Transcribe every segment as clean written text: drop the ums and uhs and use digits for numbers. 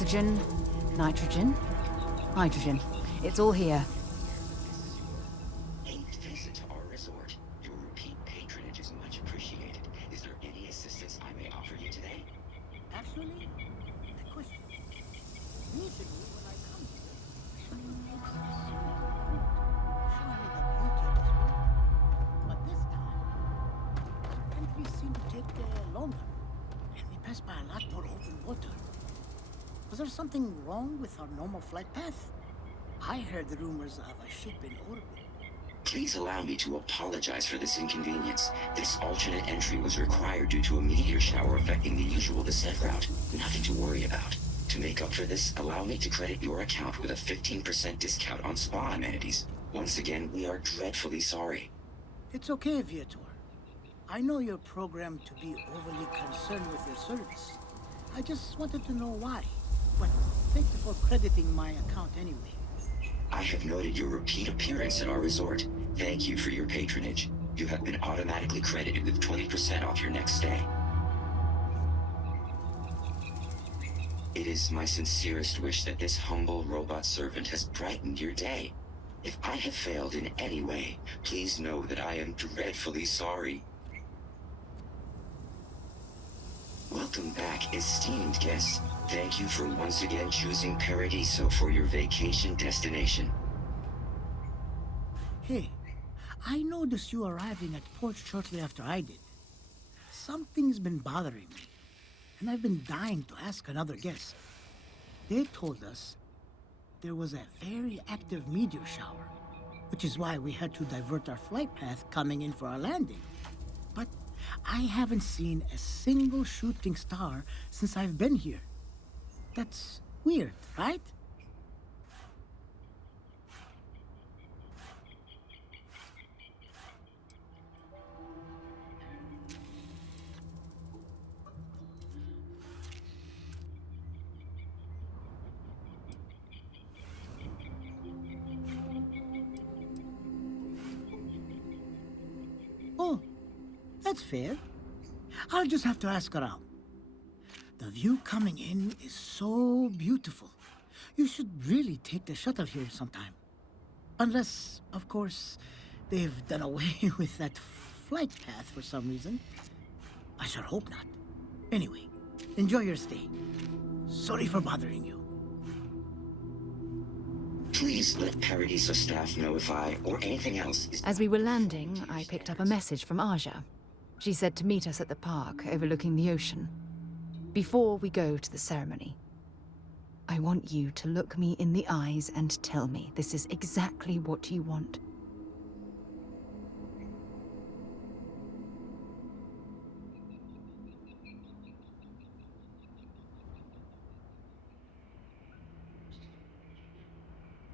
Oxygen, nitrogen, hydrogen. It's all here. A visit to our resort. Your repeat patronage is much appreciated. Is there any assistance I may offer you today? Actually, a question. Usually, when I come here, shuttle takes so long, showing me the beauty of this world. But this time, the entries seem to take longer, and we pass by a lot more open water. Was there something wrong with our normal flight path? I heard the rumors of a ship in orbit. Please allow me to apologize for this inconvenience. This alternate entry was required due to a meteor shower affecting the usual descent route. Nothing to worry about. To make up for this, allow me to credit your account with a 15% discount on spa amenities. Once again, we are dreadfully sorry. It's okay, Viator. I know you're programmed to be overly concerned with your service. I just wanted to know why. But thank you for crediting my account anyway. I have noted your repeat appearance at our resort. Thank you for your patronage. You have been automatically credited with 20% off your next stay. It is my sincerest wish that this humble robot servant has brightened your day. If I have failed in any way, please know that I am dreadfully sorry. Welcome back, esteemed guests. Thank you for once again choosing Paradiso for your vacation destination. Hey, I noticed you arriving at port shortly after I did. Something's been bothering me, and I've been dying to ask another guest. They told us there was a very active meteor shower, which is why we had to divert our flight path coming in for our landing. But I haven't seen a single shooting star since I've been here. That's weird, right? Oh, that's fair. I'll just have to ask around. The view coming in is so beautiful. You should really take the shuttle here sometime. Unless, of course, they've done away with that flight path for some reason. I sure hope not. Anyway, enjoy your stay. Sorry for bothering you. Please let Paradiso staff know if I, or anything else, is... As we were landing, I picked up a message from Aja. She said to meet us at the park overlooking the ocean. Before we go to the ceremony, I want you to look me in the eyes and tell me this is exactly what you want.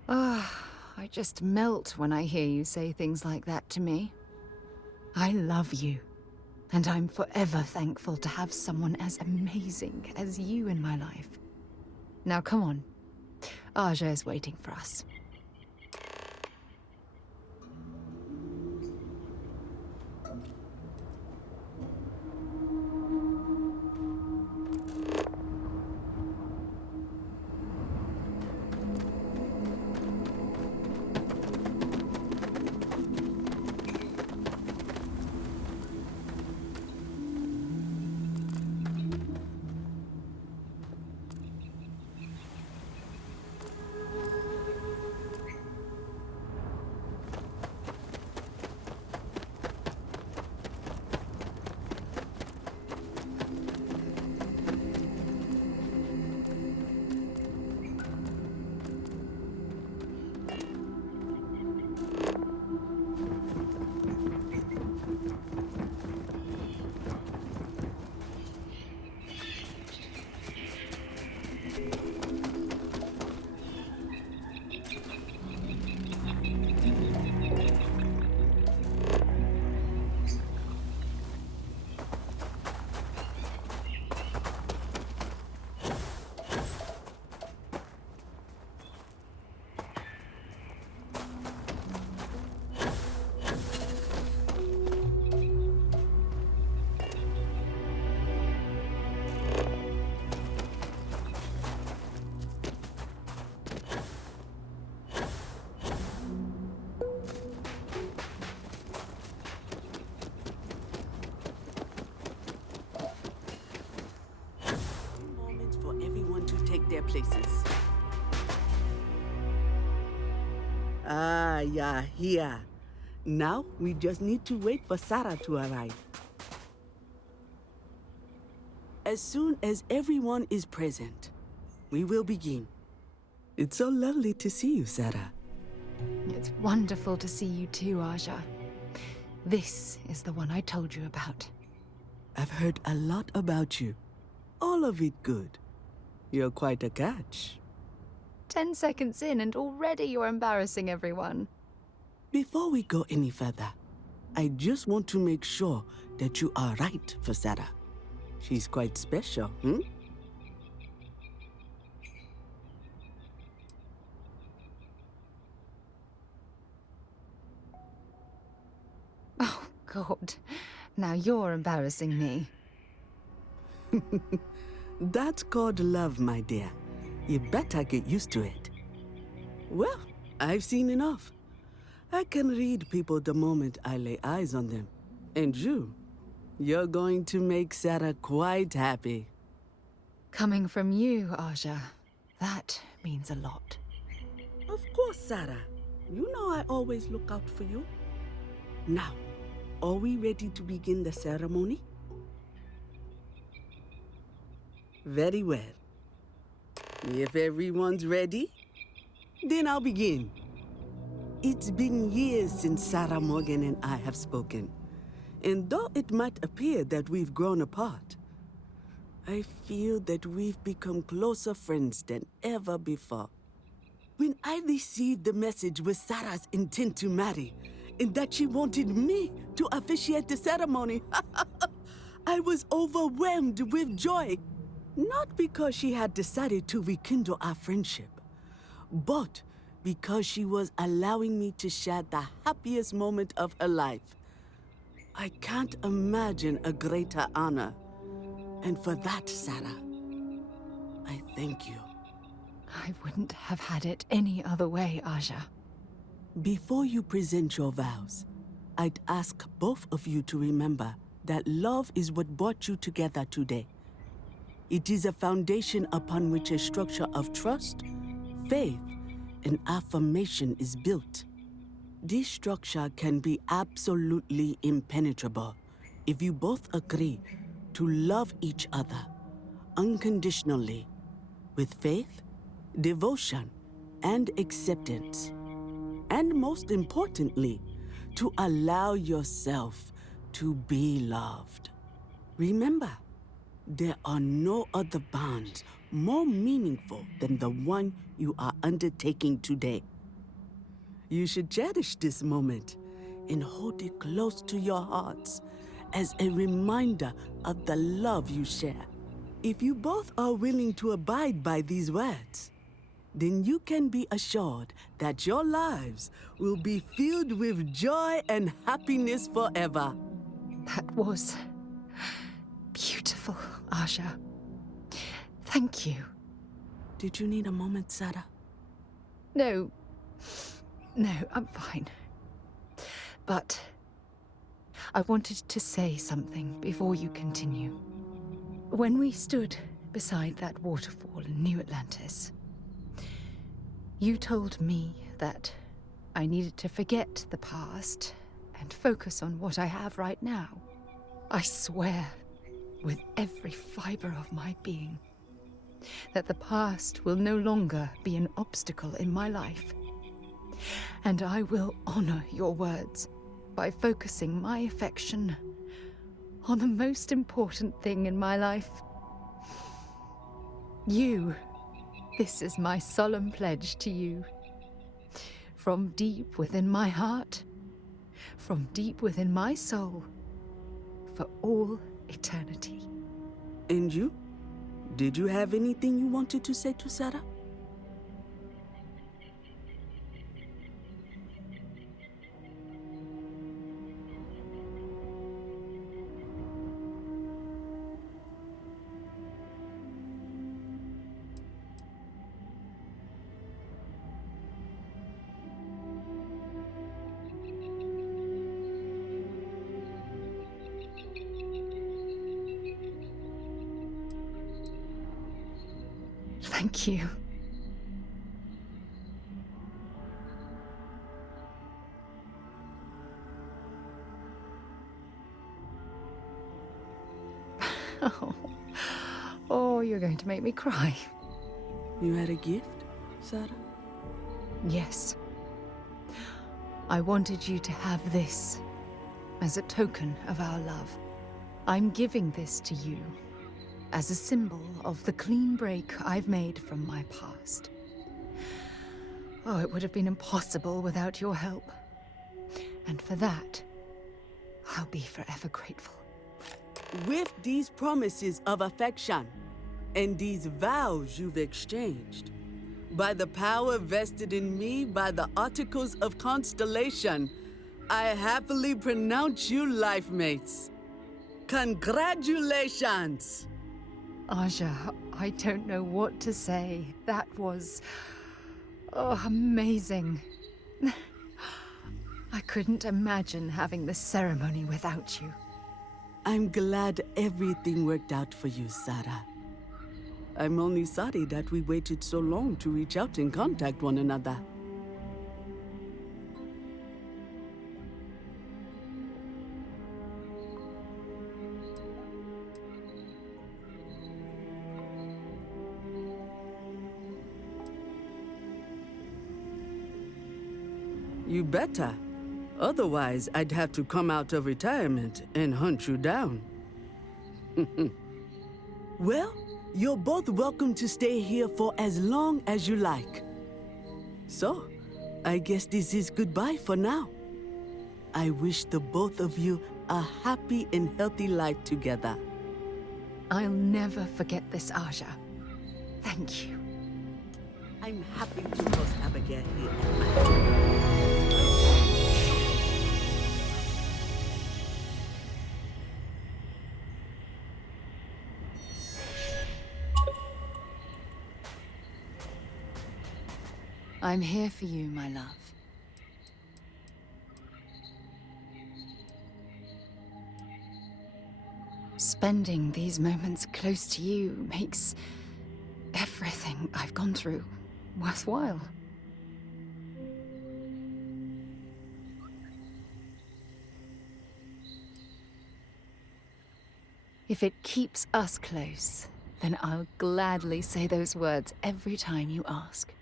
I just melt when I hear you say things like that to me. I love you, and I'm forever thankful to have someone as amazing as you in my life. Now come on, Aja is waiting for us. their places. Ah, yeah, here. Now we just need to wait for Sarah to arrive. As soon as everyone is present, we will begin. It's so lovely to see you, Sarah. It's wonderful to see you too, Aja. This is the one I told you about. I've heard a lot about you. All of it good. You're quite a catch. 10 seconds in and already you're embarrassing everyone. Before we go any further, I just want to make sure that you are right for Sarah. She's quite special, hmm? Oh, God. Now you're embarrassing me. That's called love, my dear. You better get used to it. Well, I've seen enough. I can read people the moment I lay eyes on them. And you're going to make Sarah quite happy. Coming from you, Aja, that means a lot. Of course, Sarah. You know I always look out for you. Now, are we ready to begin the ceremony? Very well. If everyone's ready, then I'll begin. It's been years since Sarah Morgan and I have spoken. And though it might appear that we've grown apart, I feel that we've become closer friends than ever before. When I received the message with Sarah's intent to marry, and that she wanted me to officiate the ceremony, I was overwhelmed with joy. Not because she had decided to rekindle our friendship, but because she was allowing me to share the happiest moment of her life. I can't imagine a greater honor. And for that, Sarah, I thank you. I wouldn't have had it any other way, Aja. Before you present your vows, I'd ask both of you to remember that love is what brought you together today. It is a foundation upon which a structure of trust, faith, and affirmation is built. This structure can be absolutely impenetrable if you both agree to love each other unconditionally, with faith, devotion, and acceptance. And most importantly, to allow yourself to be loved. Remember, there are no other bonds more meaningful than the one you are undertaking today. You should cherish this moment and hold it close to your hearts as a reminder of the love you share. If you both are willing to abide by these words, then you can be assured that your lives will be filled with joy and happiness forever. That was beautiful, Aja. Thank you. Did you need a moment, Sarah? No, I'm fine. But I wanted to say something before you continue. When we stood beside that waterfall in New Atlantis, you told me that I needed to forget the past and focus on what I have right now. I swear, with every fiber of my being, that the past will no longer be an obstacle in my life. And I will honor your words by focusing my affection on the most important thing in my life. You. This is my solemn pledge to you. From deep within my heart, from deep within my soul, for all eternity. And you? Did you have anything you wanted to say to Sarah? Thank you. Oh. Oh, you're going to make me cry. You had a gift, Sarah? Yes. I wanted you to have this as a token of our love. I'm giving this to you as a symbol of the clean break I've made from my past. Oh, it would have been impossible without your help. And for that, I'll be forever grateful. With these promises of affection and these vows you've exchanged, by the power vested in me by the Articles of Constellation, I happily pronounce you life mates. Congratulations! Aja, I don't know what to say. That was... oh, amazing. I couldn't imagine having this ceremony without you. I'm glad everything worked out for you, Sarah. I'm only sorry that we waited so long to reach out and contact one another. You better. Otherwise, I'd have to come out of retirement and hunt you down. Well, you're both welcome to stay here for as long as you like. So, I guess this is goodbye for now. I wish the both of you a happy and healthy life together. I'll never forget this, Aja. Thank you. I'm happy to host Abigail here at my home. I'm here for you, my love. Spending these moments close to you makes everything I've gone through worthwhile. If it keeps us close, then I'll gladly say those words every time you ask.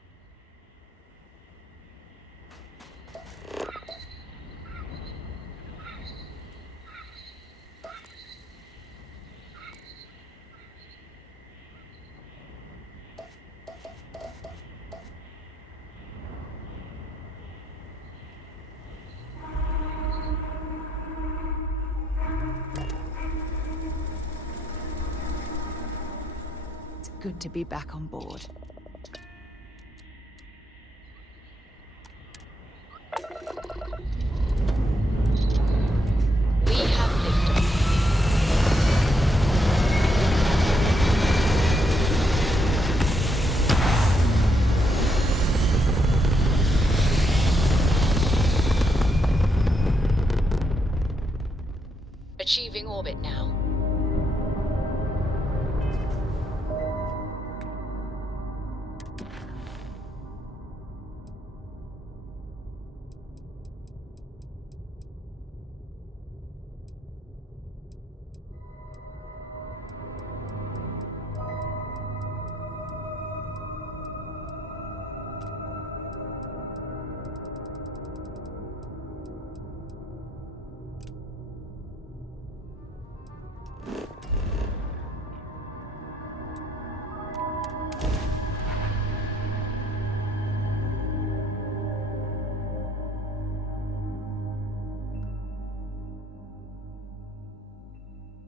It's good to be back on board. We have victory. Achieving orbit now.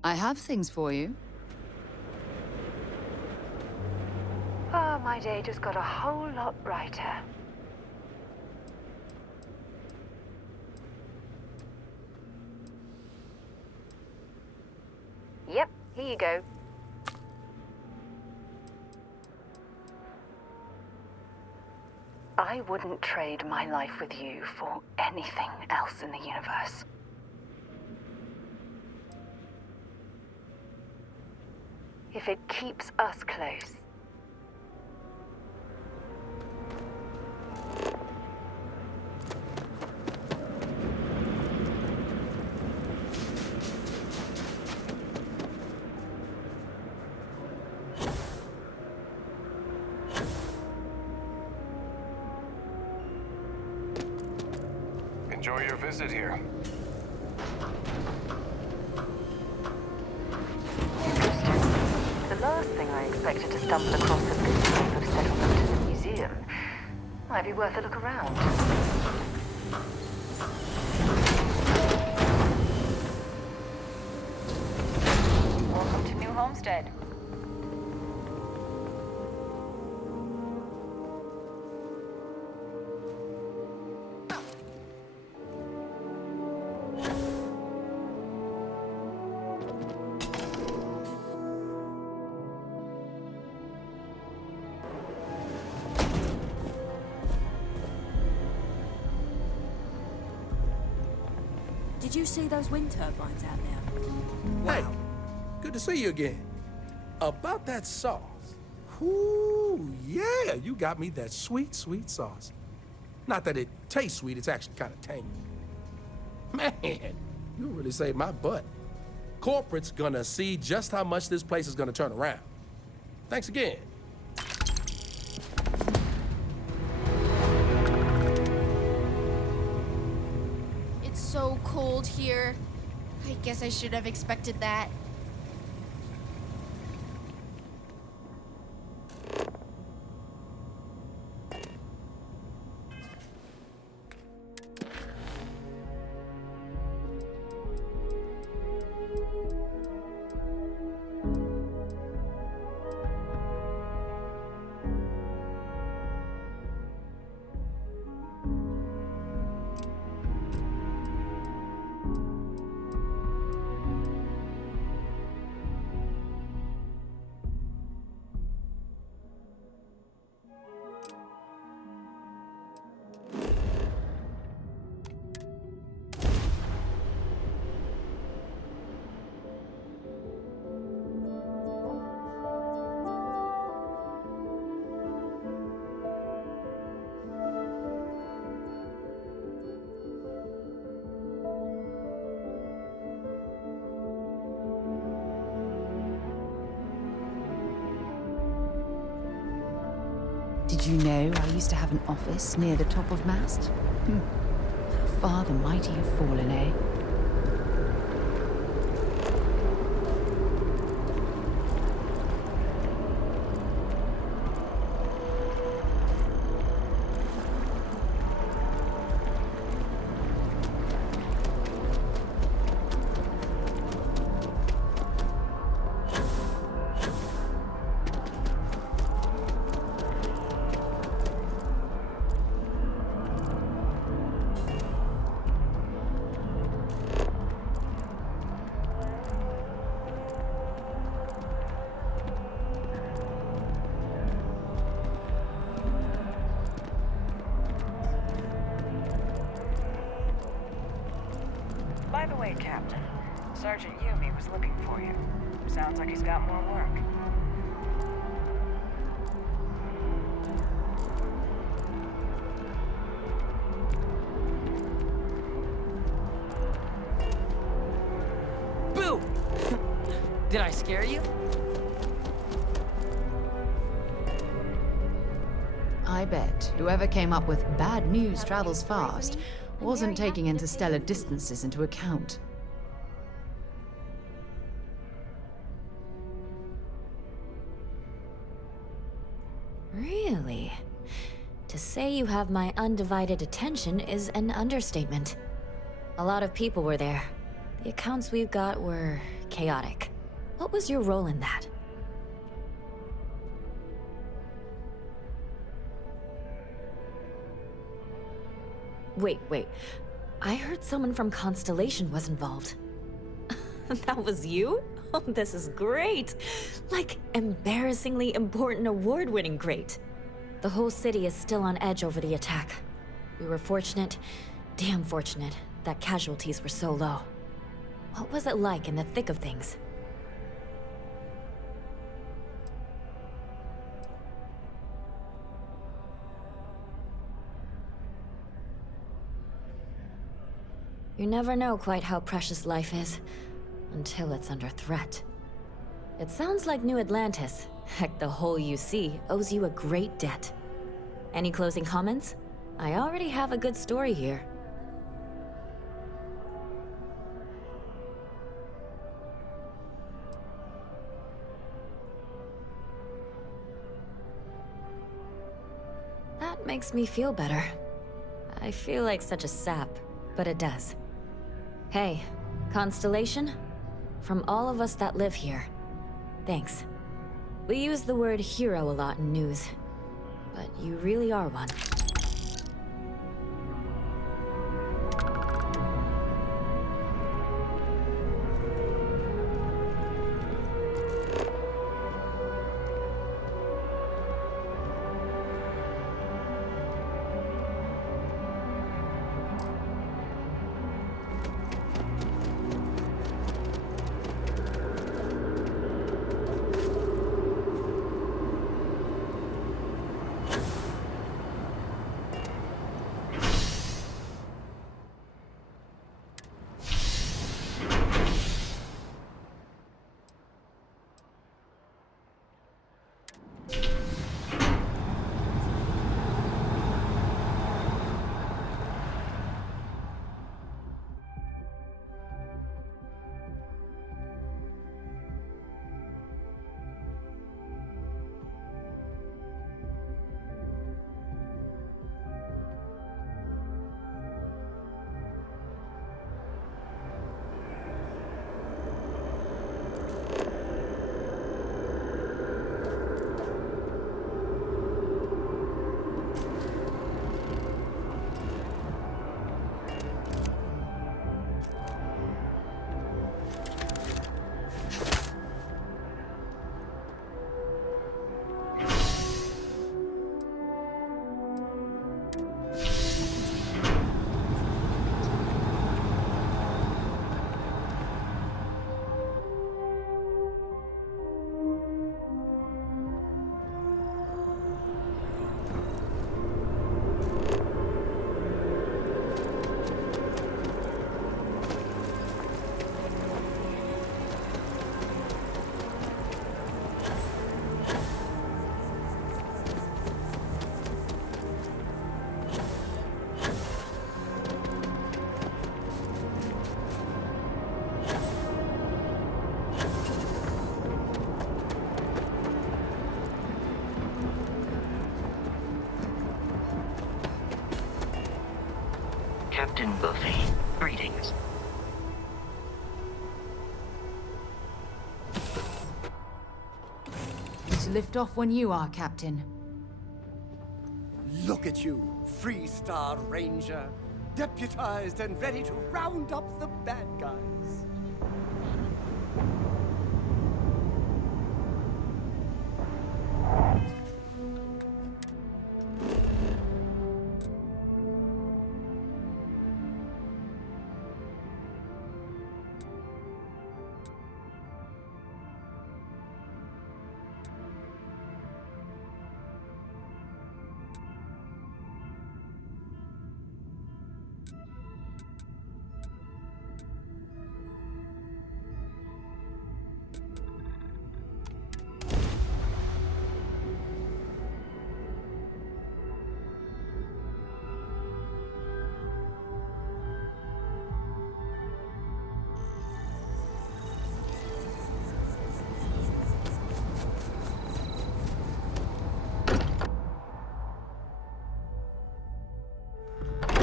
I have things for you. Ah, my day just got a whole lot brighter. Yep, here you go. I wouldn't trade my life with you for anything else in the universe. If it keeps us close, enjoy your visit here. The last thing I expected to stumble across at this type of settlement is a museum. Might be worth a look around. Welcome to New Homestead. Did you see those wind turbines out there? Hey, good to see you again. About that sauce. Ooh, yeah, you got me that sweet, sweet sauce. Not that it tastes sweet, it's actually kind of tangy. Man, you really saved my butt. Corporate's gonna see just how much this place is gonna turn around. Thanks again. It's so cold here. I guess I should have expected that. Did you know I used to have an office near the top of Mast? How far the mighty have fallen, eh? By the way, Captain, Sergeant Yumi was looking for you. Sounds like he's got more work. Boo! Did I scare you? I bet whoever came up with bad news travels fast wasn't taking interstellar distances into account. Really? To say you have my undivided attention is an understatement. A lot of people were there. The accounts we've got were chaotic. What was your role in that? Wait. I heard someone from Constellation was involved. That was you? Oh, this is great! Like, embarrassingly important award-winning great. The whole city is still on edge over the attack. We were fortunate, damn fortunate, that casualties were so low. What was it like in the thick of things? You never know quite how precious life is, until it's under threat. It sounds like New Atlantis, heck, the whole UC, owes you a great debt. Any closing comments? I already have a good story here. makes me feel better. I feel like such a sap, but it does. Hey, Constellation? From all of us that live here, thanks. We use the word hero a lot in news, but you really are one. Captain Buffy, greetings. To lift off when you are, Captain. Look at you, Freestar Ranger, deputized and ready to round up the bad guys.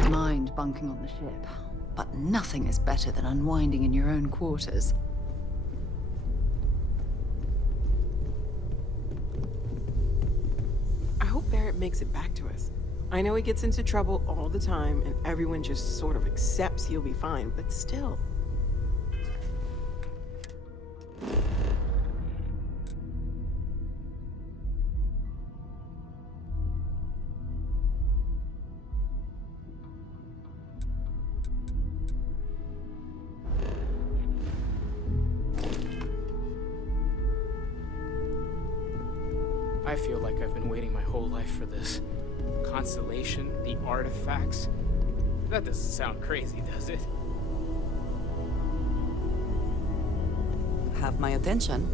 Mind bunking on the ship, but nothing is better than unwinding in your own quarters. I hope Barrett makes it back to us. I know he gets into trouble all the time, and everyone just sort of accepts he'll be fine, but still. I feel like I've been waiting my whole life for this. Constellation, the artifacts. That doesn't sound crazy, does it? Have my attention.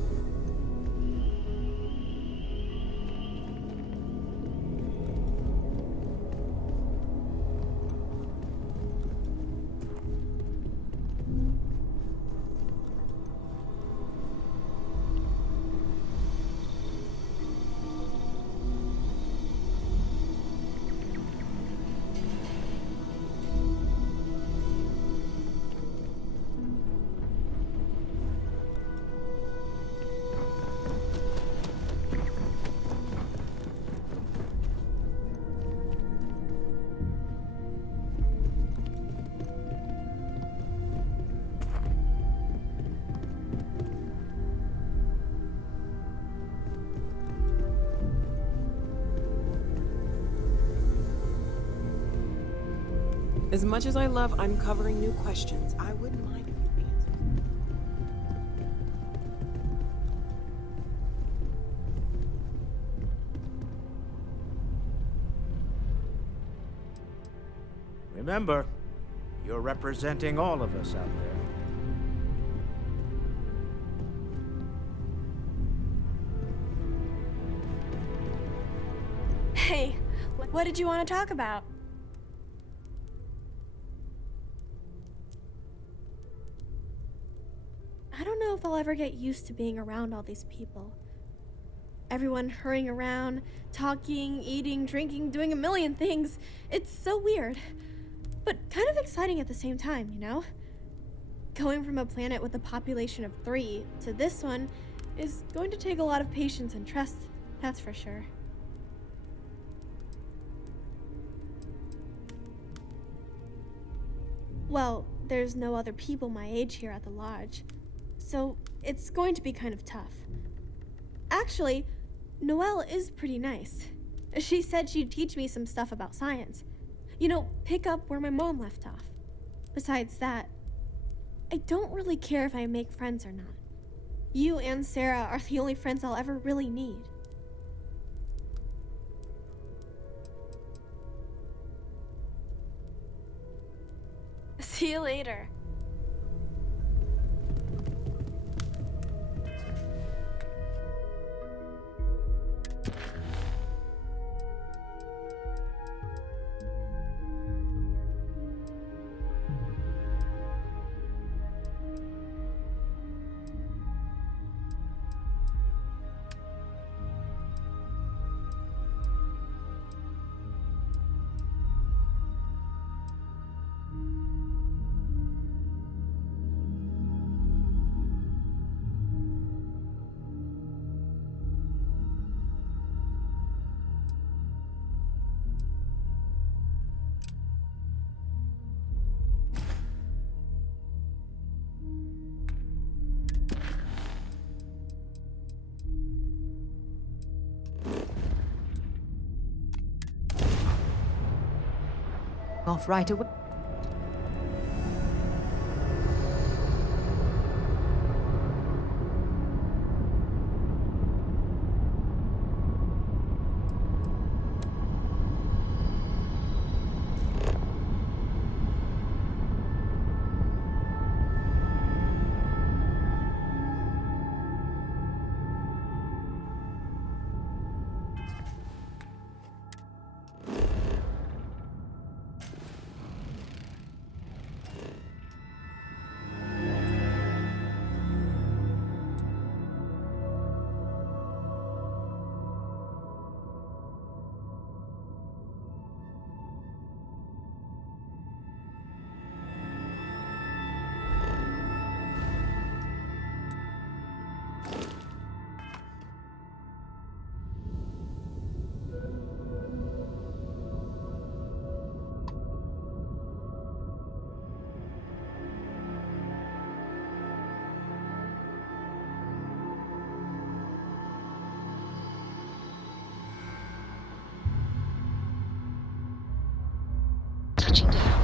As much as I love uncovering new questions, I wouldn't mind if you answered. Remember, you're representing all of us out there. Hey, what did you want to talk about? I don't know if I'll ever get used to being around all these people. Everyone hurrying around, talking, eating, drinking, doing a million things. It's so weird, but kind of exciting at the same time, you know? Going from a planet with a population of 3 to this one is going to take a lot of patience and trust, that's for sure. Well, there's no other people my age here at the lodge, so it's going to be kind of tough. Actually, Noelle is pretty nice. She said she'd teach me some stuff about science. You know, pick up where my mom left off. Besides that, I don't really care if I make friends or not. You and Sarah are the only friends I'll ever really need. See you later. Off right away. Touching down.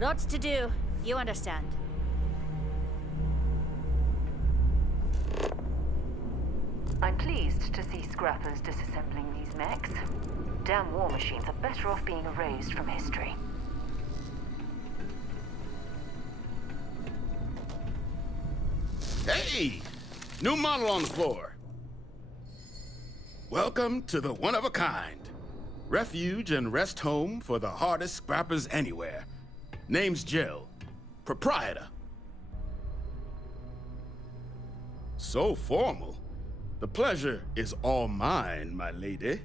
Lots to do. You understand. I'm pleased to see scrappers disassembling these mechs. Damn war machines are better off being erased from history. Hey! New model on the floor. Welcome to the one-of-a-kind. Refuge and rest home for the hardest scrappers anywhere. Name's Jill. Proprietor. So formal. The pleasure is all mine, my lady.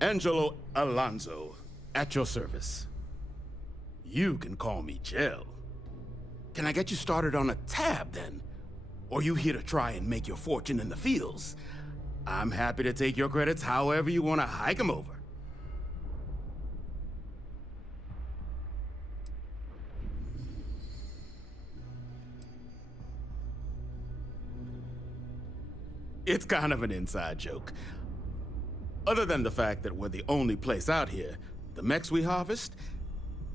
Angelo Alonso, at your service. You can call me Jill. Can I get you started on a tab, then? Or you here to try and make your fortune in the fields? I'm happy to take your credits however you want to hike them over. It's kind of an inside joke. Other than the fact that we're the only place out here, the mechs we harvest,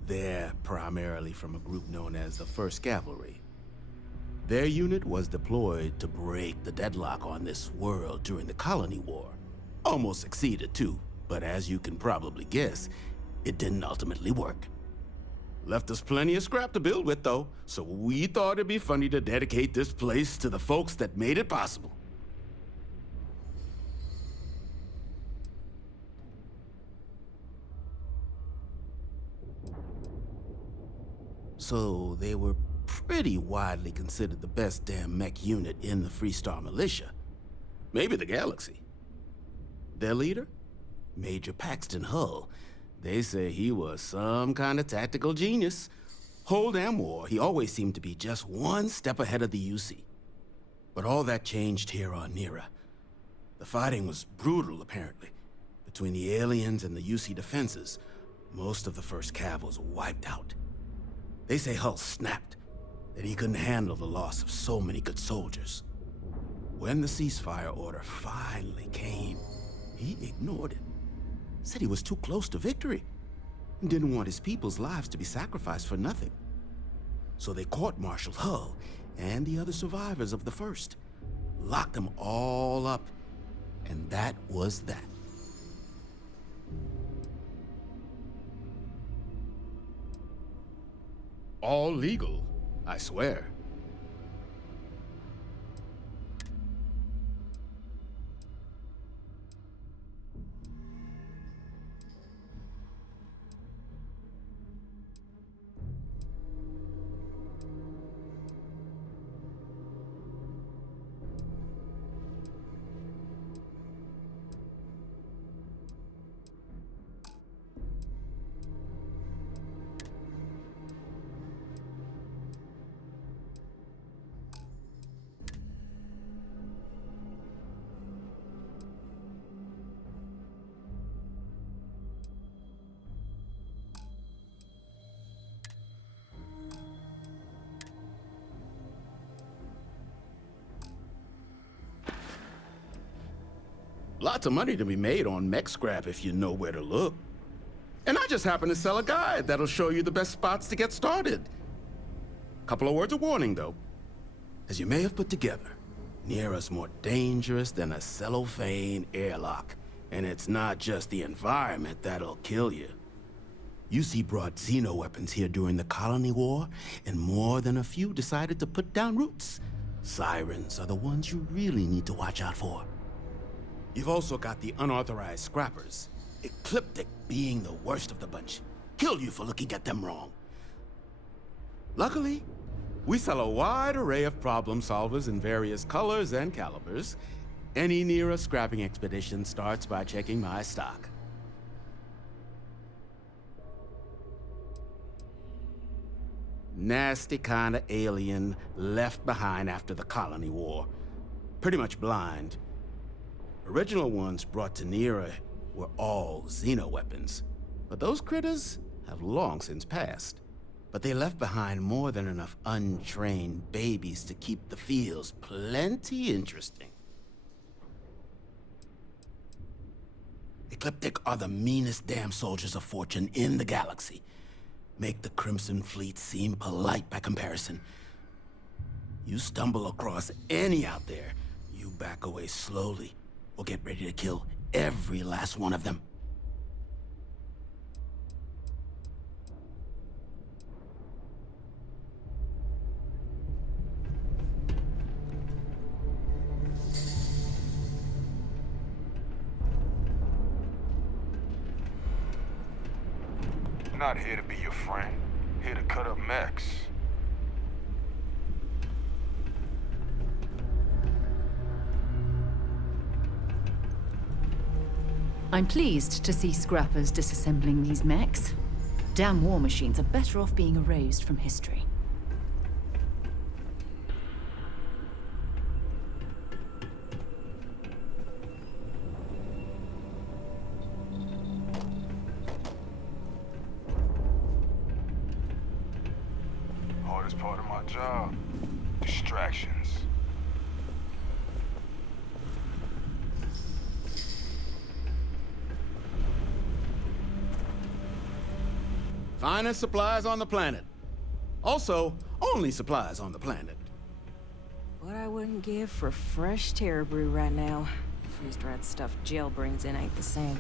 they're primarily from a group known as the 1st Cavalry. Their unit was deployed to break the deadlock on this world during the Colony War. Almost succeeded too, but as you can probably guess, it didn't ultimately work. Left us plenty of scrap to build with though, so we thought it'd be funny to dedicate this place to the folks that made it possible. So they were pretty widely considered the best damn mech unit in the Freestar Militia. Maybe the galaxy. Their leader? Major Paxton Hull. They say he was some kind of tactical genius. Whole damn war, he always seemed to be just one step ahead of the UC. But all that changed here on Nera. The fighting was brutal, apparently. Between the aliens and the UC defenses, most of the 1st Cav was wiped out. They say Hull snapped, that he couldn't handle the loss of so many good soldiers. When the ceasefire order finally came, he ignored it. Said he was too close to victory, and didn't want his people's lives to be sacrificed for nothing. So they court-martialed Hull and the other survivors of the 1st, locked them all up, and that was that. All legal, I swear. Lots of money to be made on mech scrap if you know where to look. And I just happen to sell a guide that'll show you the best spots to get started. Couple of words of warning, though. As you may have put together, Nera's more dangerous than a cellophane airlock. And it's not just the environment that'll kill you. UC brought xeno-weapons here during the Colony War, and more than a few decided to put down roots. Sirens are the ones you really need to watch out for. You've also got the unauthorized scrappers, Ecliptic being the worst of the bunch. Kill you for looking at them wrong. Luckily, we sell a wide array of problem solvers in various colors and calibers. Any Nera scrapping expedition starts by checking my stock. Nasty kind of alien left behind after the Colony War. Pretty much blind. Original ones brought to Nera were all xeno-weapons, but those critters have long since passed. But they left behind more than enough untrained babies to keep the fields plenty interesting. Ecliptic are the meanest damn soldiers of fortune in the galaxy. make the Crimson Fleet seem polite by comparison. You stumble across any out there, you back away slowly, or get ready to kill every last one of them. Not here to be your friend. Here to cut up mechs. I'm pleased to see scrappers disassembling these mechs. Damn war machines are better off being erased from history. Hardest part of my job. Distractions. Finest supplies on the planet. Also, only supplies on the planet. What I wouldn't give for fresh terror brew right now. Freeze-dried stuff Jill brings in ain't the same.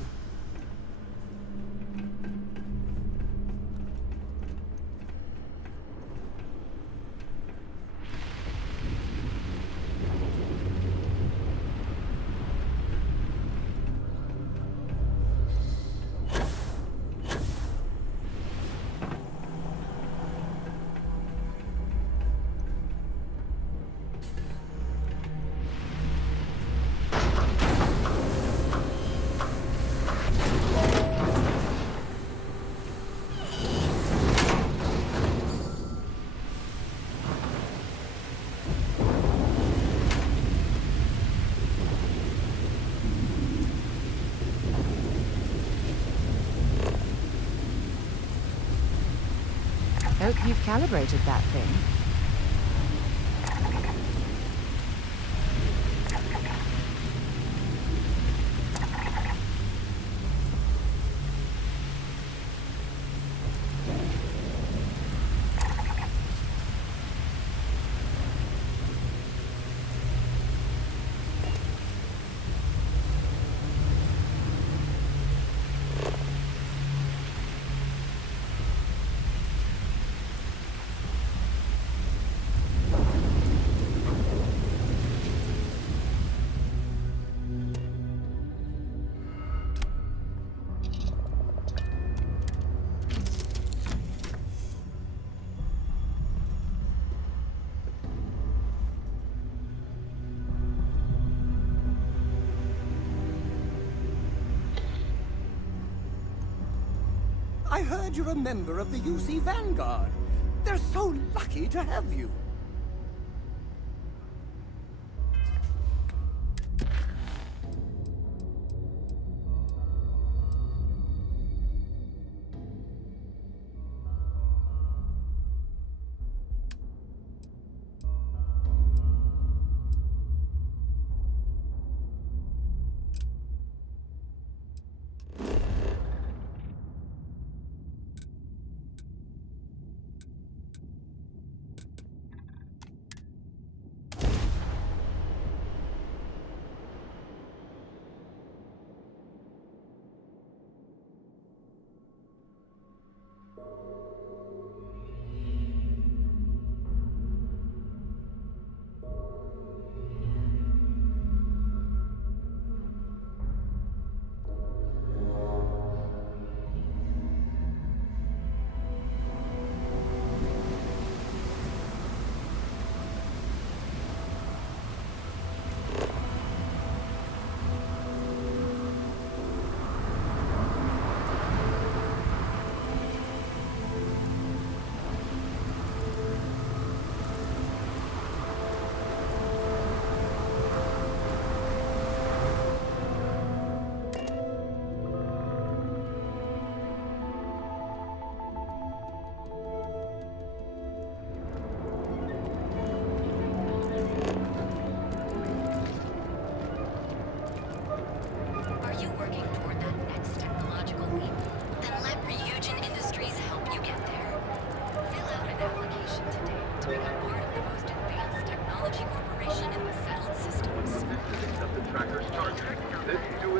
Hope you've calibrated that thing. I heard you're a member of the UC Vanguard. They're so lucky to have you.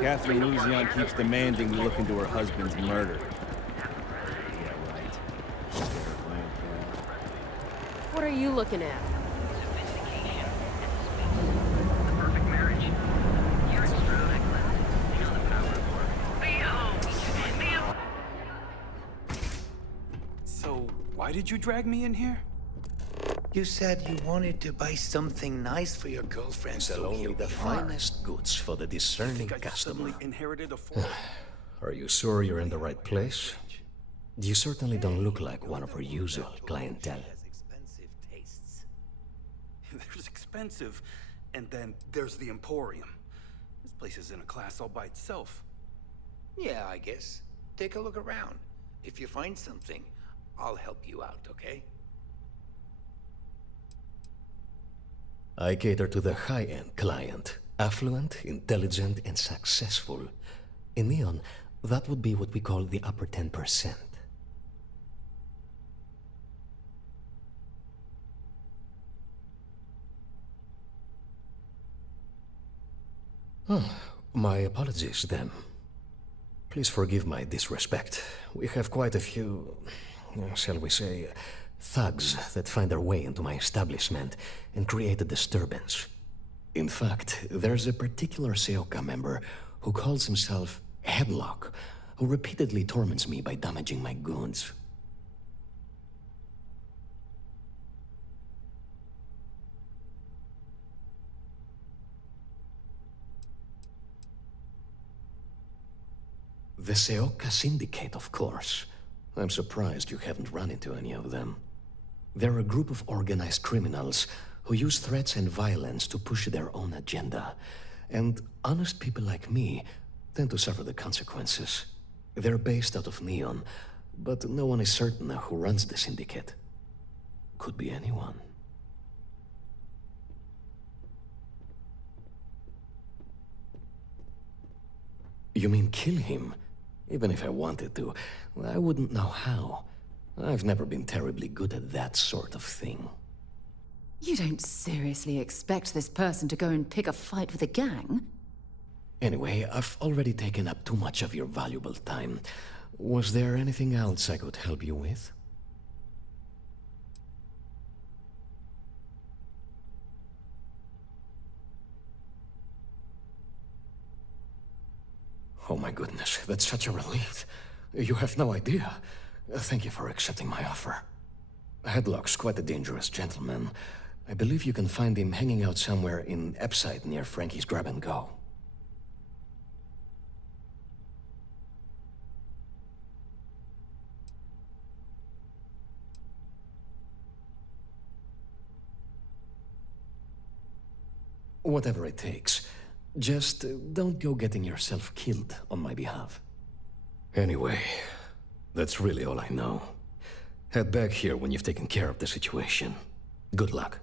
Catherine Luzion keeps demanding we look into her husband's murder. Yeah, right. What are you looking at? So, why did you drag me in here? You said you wanted to buy something nice for your girlfriend, Sell so only here the we are. finest goods for the discerning customer. Inherited a fortune. Are you sure you're in the right place? You certainly don't look like one of our usual clientele. There's expensive, and then there's the Emporium. This place is in a class all by itself. Yeah, I guess. Take a look around. If you find something, I'll help you out, okay? I cater to the high-end client. Affluent, intelligent, and successful. In Neon, that would be what we call the upper 10%. Oh, my apologies, then. Please forgive my disrespect. We have quite a few, shall we say, thugs that find their way into my establishment and create a disturbance. In fact, there's a particular Seoka member who calls himself Headlock, who repeatedly torments me by damaging my goods. The Seoka Syndicate, of course. I'm surprised you haven't run into any of them. They're a group of organized criminals who use threats and violence to push their own agenda. And honest people like me tend to suffer the consequences. They're based out of Neon, but no one is certain who runs the syndicate. Could be anyone. You mean kill him? Even if I wanted to, I wouldn't know how. I've never been terribly good at that sort of thing. You don't seriously expect this person to go and pick a fight with a gang? Anyway, I've already taken up too much of your valuable time. Was there anything else I could help you with? Oh my goodness, that's such a relief. You have no idea. Thank you for accepting my offer. Headlock's quite a dangerous gentleman. I believe you can find him hanging out somewhere in Epside near Frankie's Grab and Go. Whatever it takes. Just don't go getting yourself killed on my behalf. Anyway, that's really all I know. Head back here when you've taken care of the situation. Good luck.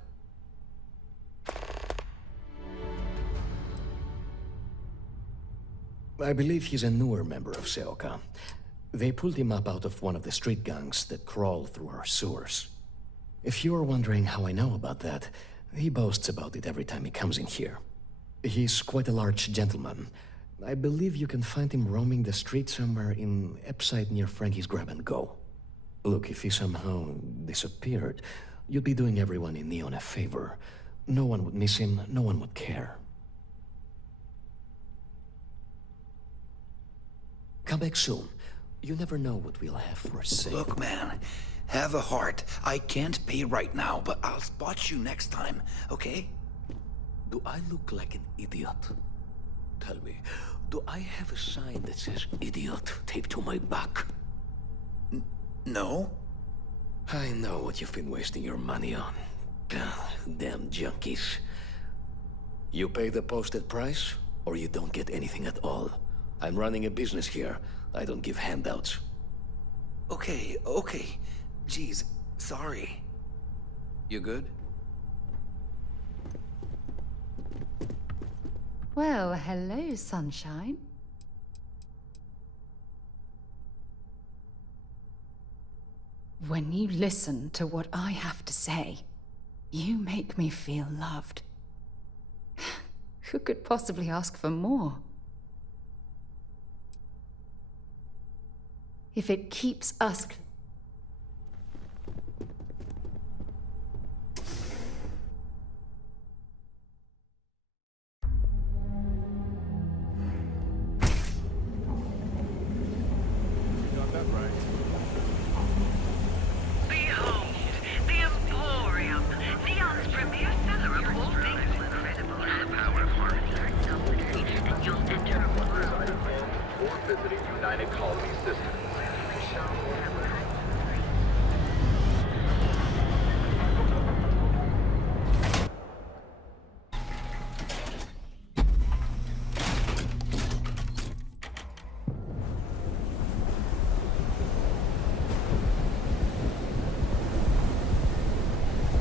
I believe he's a newer member of Seoka. They pulled him up out of one of the street gangs that crawl through our sewers. If you're wondering how I know about that, he boasts about it every time he comes in here. He's quite a large gentleman. I believe you can find him roaming the street somewhere in Epside near Frankie's Grab and Go. Look, if he somehow disappeared, you'd be doing everyone in Neon a favor. No one would miss him, no one would care. Come back soon. You never know what we'll have for sale. Look, man, have a heart. I can't pay right now, but I'll spot you next time, okay? Do I look like an idiot? Tell me, do I have a sign that says idiot taped to my back? No. I know what you've been wasting your money on. Damn junkies. You pay the posted price, or you don't get anything at all. I'm running a business here. I don't give handouts. Okay. Jeez, sorry. You good? Well, hello, sunshine. When you listen to what I have to say, you make me feel loved. Who could possibly ask for more? if it keeps us... Got that right. Behold, the Emporium, Neon's premier seller of all things incredible and power of harmony. And you'll enter a world. Or visiting United Colony Systems.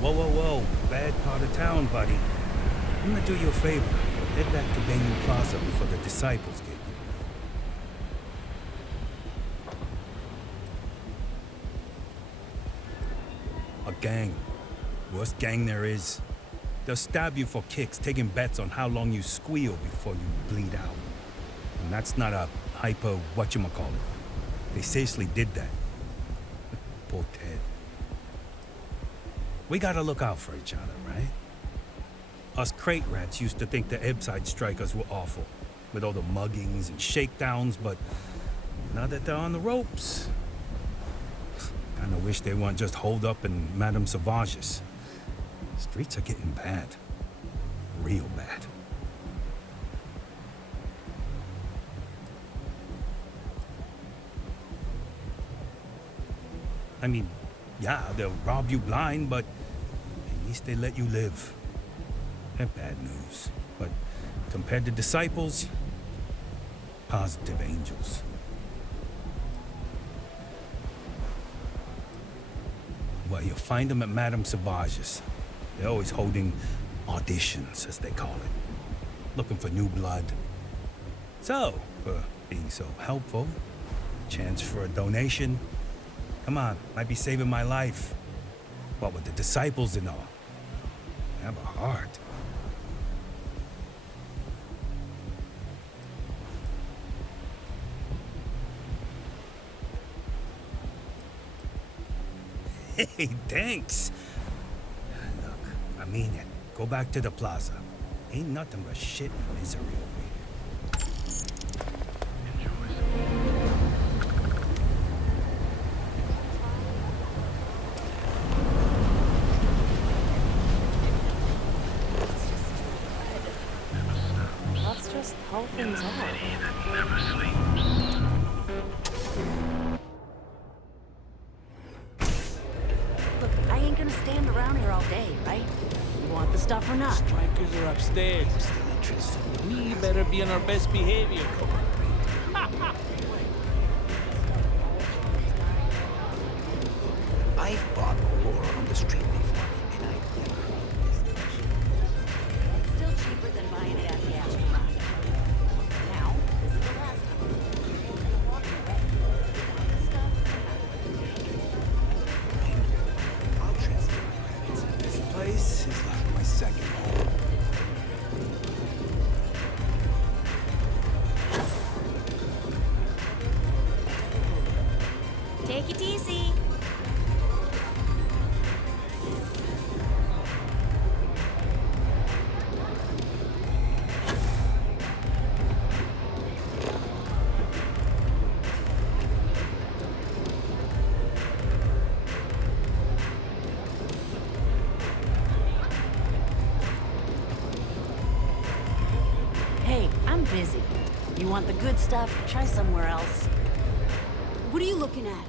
Whoa, whoa, whoa. Bad part of town, buddy. I'm gonna do you a favor. Head back to Bayou Plaza before the disciples get you. A gang. Worst gang there is. They'll stab you for kicks, taking bets on how long you squeal before you bleed out. And that's not a hyper whatchamacallit. They seriously did that. Poor Ted. We gotta look out for each other, right? Us crate rats used to think the Ebbside strikers were awful, with all the muggings and shakedowns, but now that they're on the ropes, kinda wish they weren't just holed up in Madame Sauvage's. Streets are getting bad. Real bad. I mean, yeah, they'll rob you blind, but at least they let you live. They're bad news, but compared to disciples, positive angels. Well, you'll find them at Madame Sauvage's. They're always holding auditions, as they call it. Looking for new blood. So, for being so helpful, chance for a donation. Come on, might be saving my life. What with the disciples and all. Have a heart. Hey, thanks. Look, I mean it. Go back to the plaza. Ain't nothing but shit and misery over That's just how things are. Never sleeps. Look, I ain't gonna stand around here all day, right? You want the stuff or not? Strikers are upstairs. We better be on our best behavior. I've bought Aurora on the street before, and I Still cheaper than buying it at the astronaut. Now, this is the last time. I'm walking away. I'll transfer my credits. This place is like my second home. Take it easy. Hey, I'm busy. You want the good stuff? Try somewhere else. What are you looking at?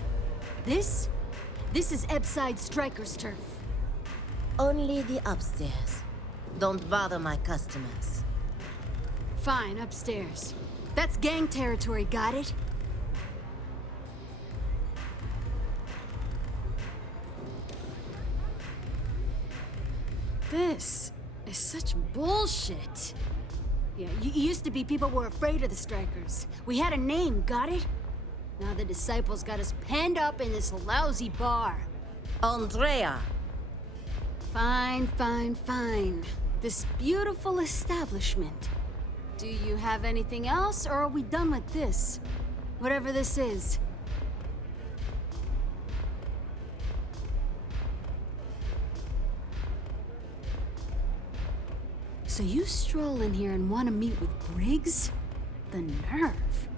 This? This is Ebbside Striker's turf. Only the upstairs. Don't bother my customers. Fine, upstairs. That's gang territory, got it? This is such bullshit. Yeah, used to be people were afraid of the Strikers. We had a name, got it? Now the disciples got us penned up in this lousy bar. Andrea! Fine, fine, fine. This beautiful establishment. Do you have anything else, or are we done with this? Whatever this is. So you stroll in here and want to meet with Briggs? The nerve.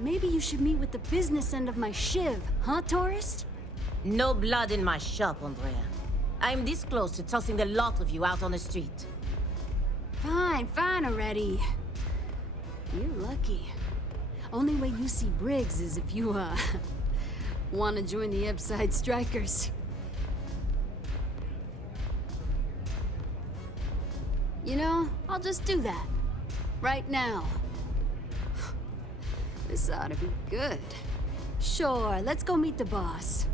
Maybe you should meet with the business end of my shiv, huh, tourist? No blood in my shop, Andrea. I'm this close to tossing the lot of you out on the street. Fine, fine already. You're lucky. Only way you see Briggs is if you, want to join the Upside Strikers. You know, I'll just do that. Right now. This ought to be good. Sure, let's go meet the boss.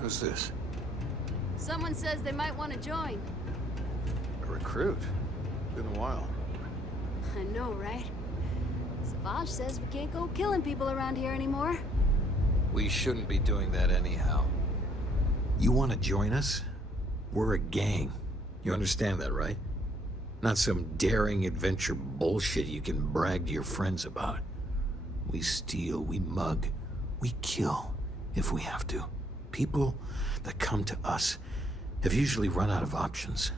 Who's this? Someone says they might want to join. A recruit? Been a while. I know, right? Savage says we can't go killing people around here anymore. We shouldn't be doing that anyhow. You want to join us? We're a gang. You understand that, right? Not some daring adventure bullshit you can brag to your friends about. We steal, we mug, we kill if we have to. People that come to us have usually run out of options.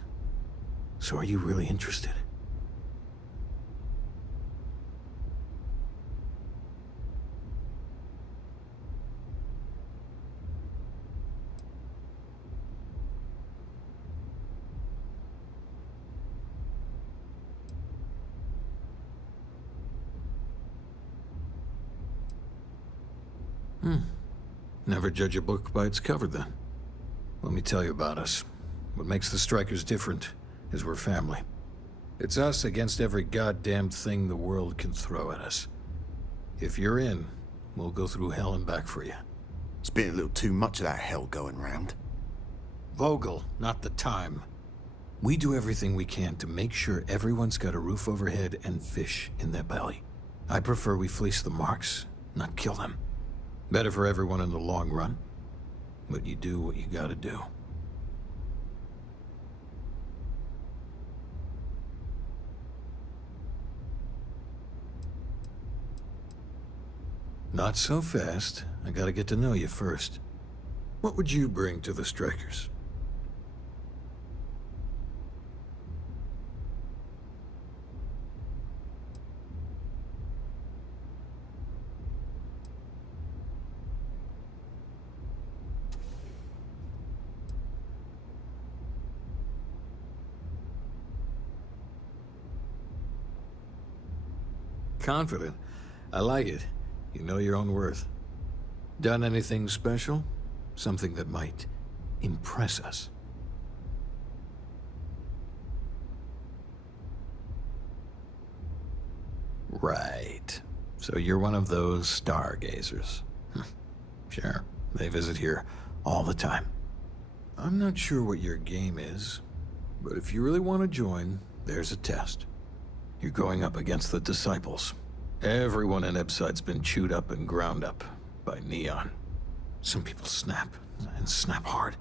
So are you really interested? Never judge a book by its cover, then. Let me tell you about us. What makes the Strikers different is we're family. It's us against every goddamn thing the world can throw at us. If you're in, we'll go through hell and back for you. It's been a little too much of that hell going round. Vogel, not the time. We do everything we can to make sure everyone's got a roof overhead and fish in their belly. I prefer we fleece the marks, not kill them. Better for everyone in the long run. But you do what you gotta do. Not so fast. I gotta get to know you first. What would you bring to the Strikers? Confident. I like it. You know your own worth. Done anything special? Something that might impress us? Right. So you're one of those stargazers. Sure, they visit here all the time. I'm not sure what your game is, but if you really want to join, there's a test. You're going up against the Disciples. Everyone in Ebside's been chewed up and ground up by Neon. Some people snap, and snap hard.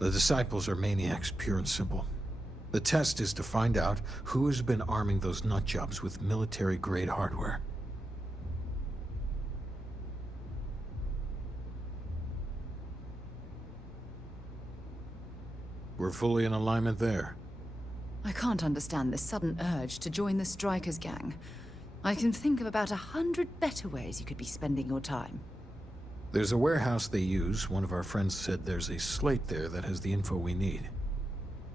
The Disciples are maniacs, pure and simple. The test is to find out who has been arming those nutjobs with military-grade hardware. We're fully in alignment there. I can't understand this sudden urge to join the Strikers gang. I can think of about 100 better ways you could be spending your time. There's a warehouse they use. One of our friends said there's a slate there that has the info we need.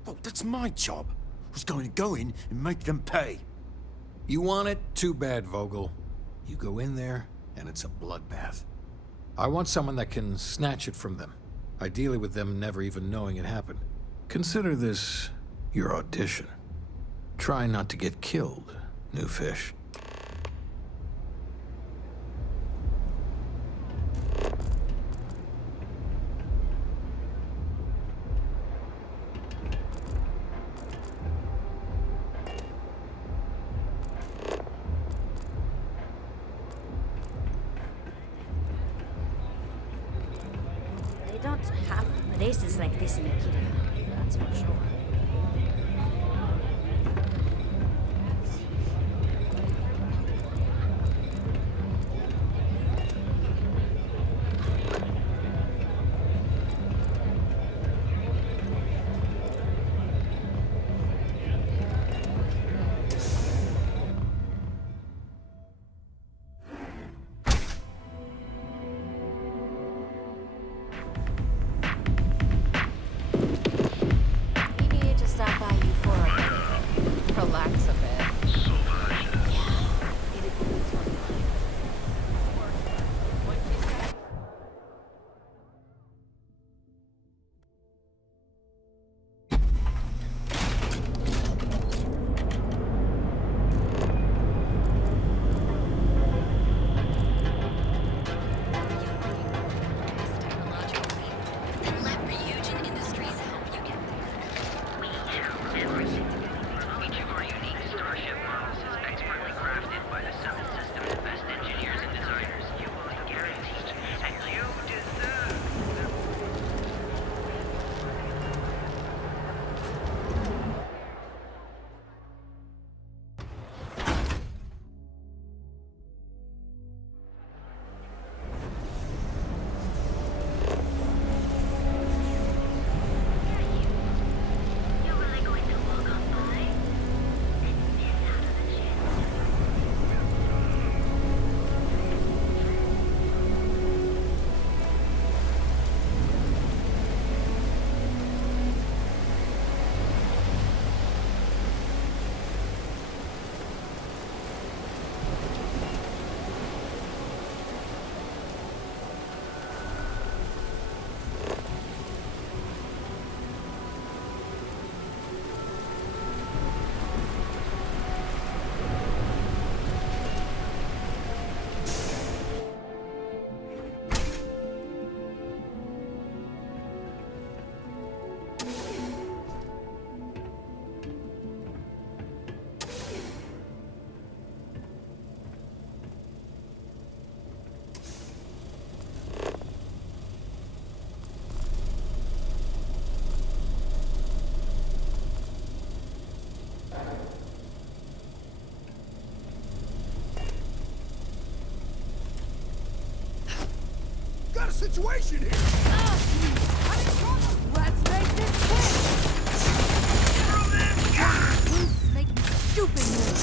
Oh, that's my job. I was going to go in and make them pay. You want it? Too bad, Vogel. You go in there, and it's a bloodbath. I want someone that can snatch it from them, ideally with them never even knowing it happened. Consider this your audition. Try not to get killed, new fish. They don't have places like this in Akira, that's for sure. We need to stop by you for a minute. Relax a bit. Yeah. It'd be good for you. And let Ryujin Industries help you get there. We have everything. Each of our unique Starship models is expertly crafted by the Summit System's best engineers and designers. You will guaranteed, and you deserve them. You're really going to walk on by and miss out on the chance. Got a situation here! Let's make this quick! Boots making stupid moves.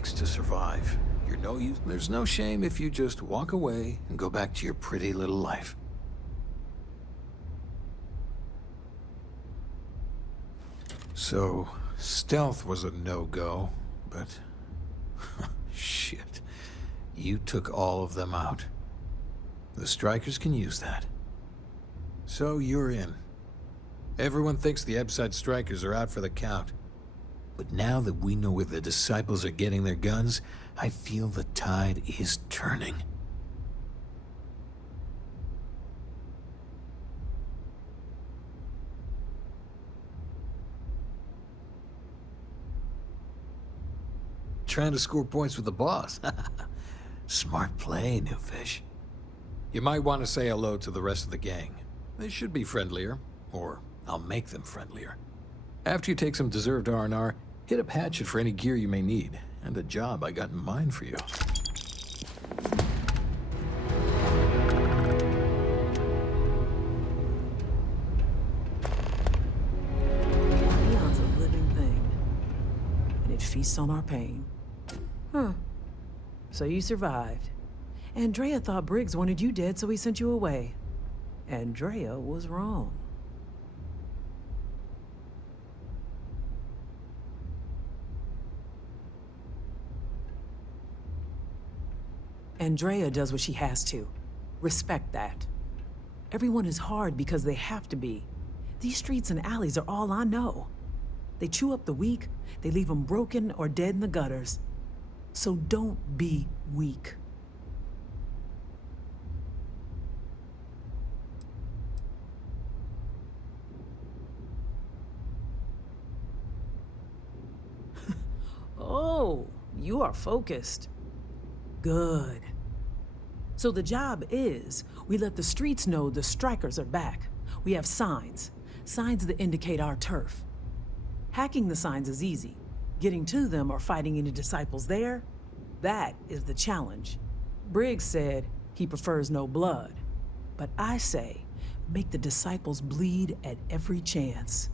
takes to survive. You're no use. There's no shame if you just walk away and go back to your pretty little life. So, stealth was a no-go, but... shit. You took all of them out. The Strikers can use that. So you're in. Everyone thinks the Ebside Strikers are out for the count. But now that we know where the Disciples are getting their guns, I feel the tide is turning. Trying to score points with the boss. Smart play, new fish. You might want to say hello to the rest of the gang. They should be friendlier, or I'll make them friendlier. After you take some deserved R&R, hit up Hatchet for any gear you may need, and a job I got in mind for you. Leon's a living thing, and it feasts on our pain. Huh. So you survived. Andrea thought Briggs wanted you dead, so he sent you away. Andrea was wrong. Andrea does what she has to. Respect that. Everyone is hard because they have to be. These streets and alleys are all I know. They chew up the weak, they leave them broken or dead in the gutters. So don't be weak. Oh, you are focused. Good. So the job is, we let the streets know the Strikers are back. We have signs that indicate our turf. Hacking the signs is easy. Getting to them or fighting any Disciples there, that is the challenge. Briggs said he prefers no blood. But I say, make the Disciples bleed at every chance.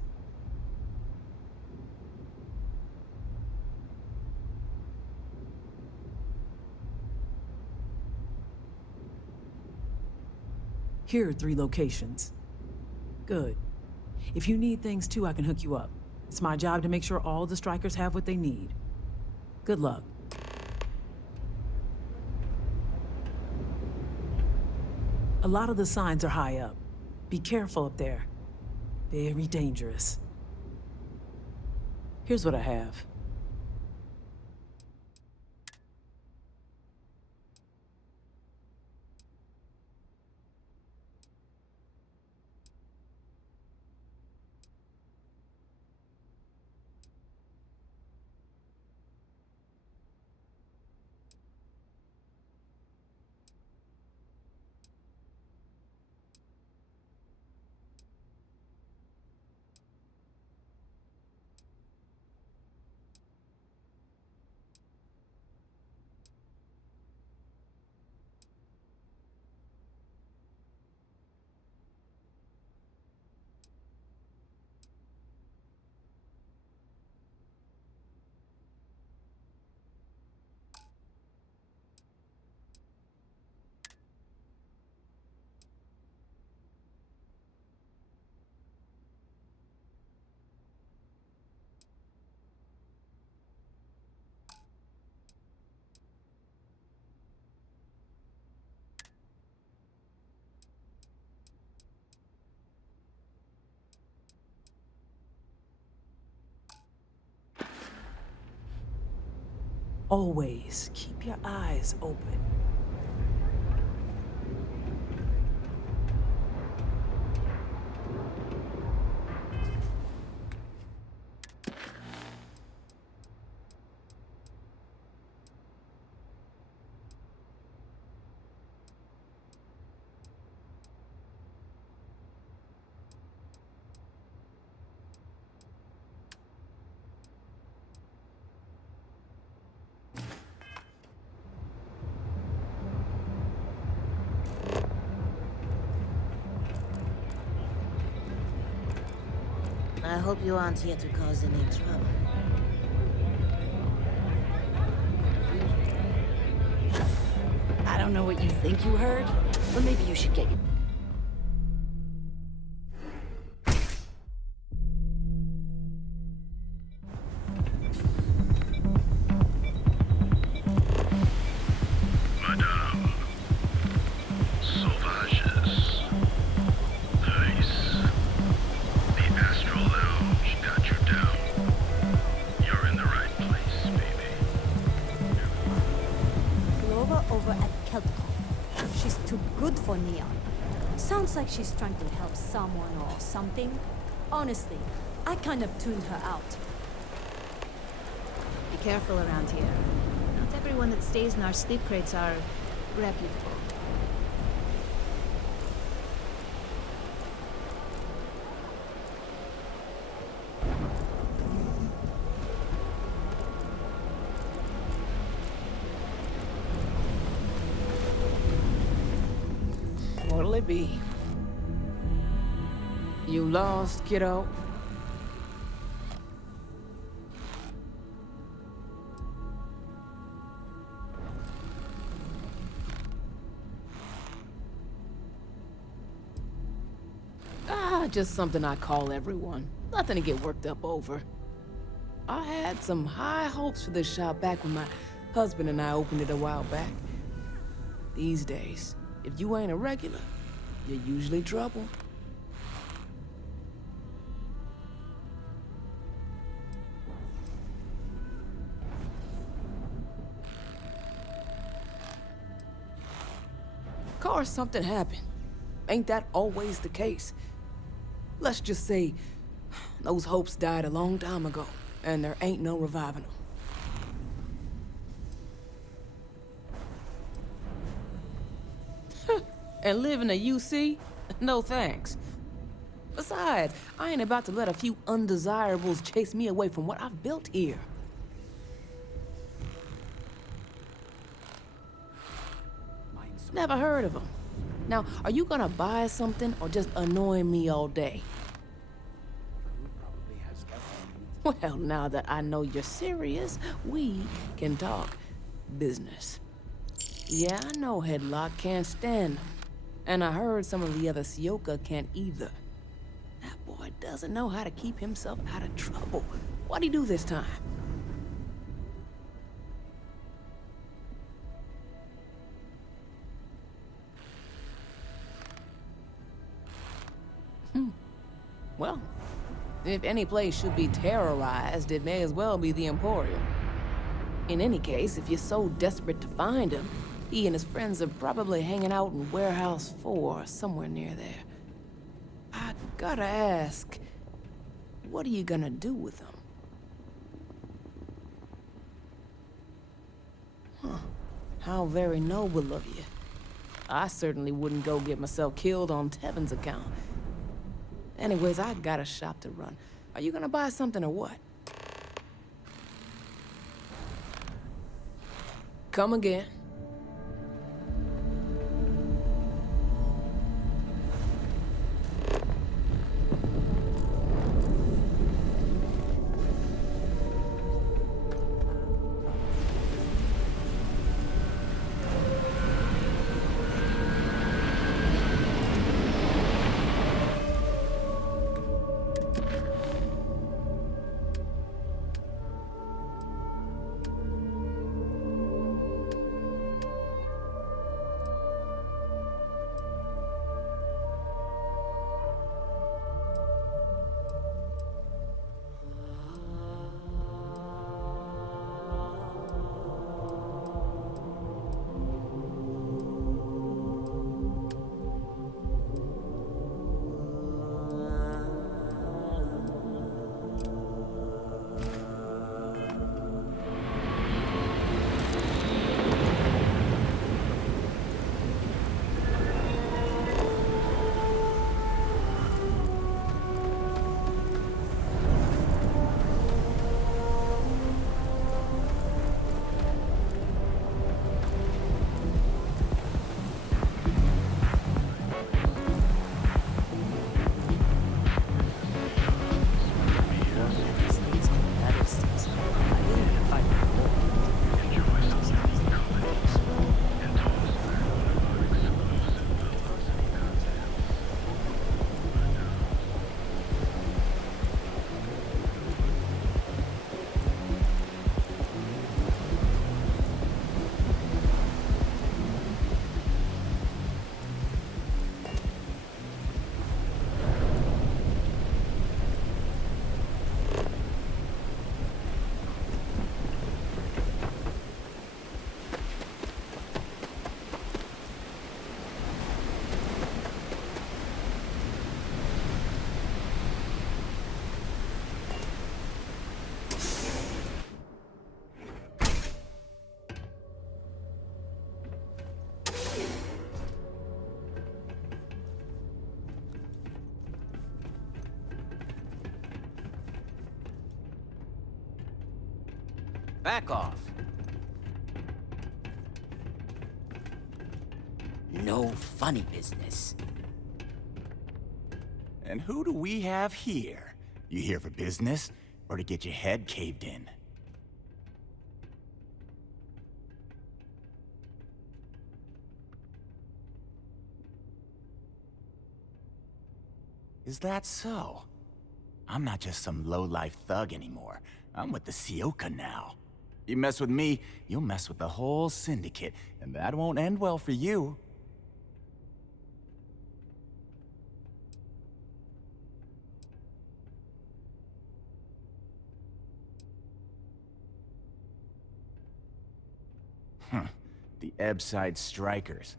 Here are 3 locations. Good. If you need things too, I can hook you up. It's my job to make sure all the Strikers have what they need. Good luck. A lot of the signs are high up. Be careful up there. Very dangerous. Here's what I have. Always keep your eyes open. I hope you aren't here to cause any trouble. don't know what you think you heard, but maybe you should get your... Madame, sauvages, nice. The Astral Lounge got you down. You're in the right place, baby. Clover over at KeltCon. She's too good for Neon. Sounds like she's trying to help someone or something. Honestly, I kind of tuned her out. Be careful around here. Not everyone that stays in our sleep crates are reputable. What'll it be? You lost, kiddo? Just something I call everyone. Nothing to get worked up over. I had some high hopes for this shop back when my husband and I opened it a while back. These days, if you ain't a regular, you're usually trouble. Of course, something happened. Ain't that always the case? Let's just say those hopes died a long time ago, and there ain't no reviving them. And live in a UC? No thanks. Besides, I ain't about to let a few undesirables chase me away from what I've built here. Never heard of them. Now, are you gonna buy something or just annoy me all day? Well, now that I know you're serious, we can talk business. Yeah, I know Headlock can't stand them. And I heard some of the other Sioka can't either. That boy doesn't know how to keep himself out of trouble. What'd he do this time? Well, if any place should be terrorized, it may as well be the Emporium. In any case, if you're so desperate to find him, he and his friends are probably hanging out in Warehouse 4, somewhere near there. I gotta ask, what are you gonna do with them? Huh. How very noble of you. I certainly wouldn't go get myself killed on Tevin's account. Anyways, I got a shop to run. Are you gonna buy something or what? Come again. Back off. No funny business. And who do we have here? You here for business, or to get your head caved in? Is that so? I'm not just some low-life thug anymore. I'm with the Sioka now. You mess with me, you'll mess with the whole syndicate, and that won't end well for you. The Ebbside Strikers.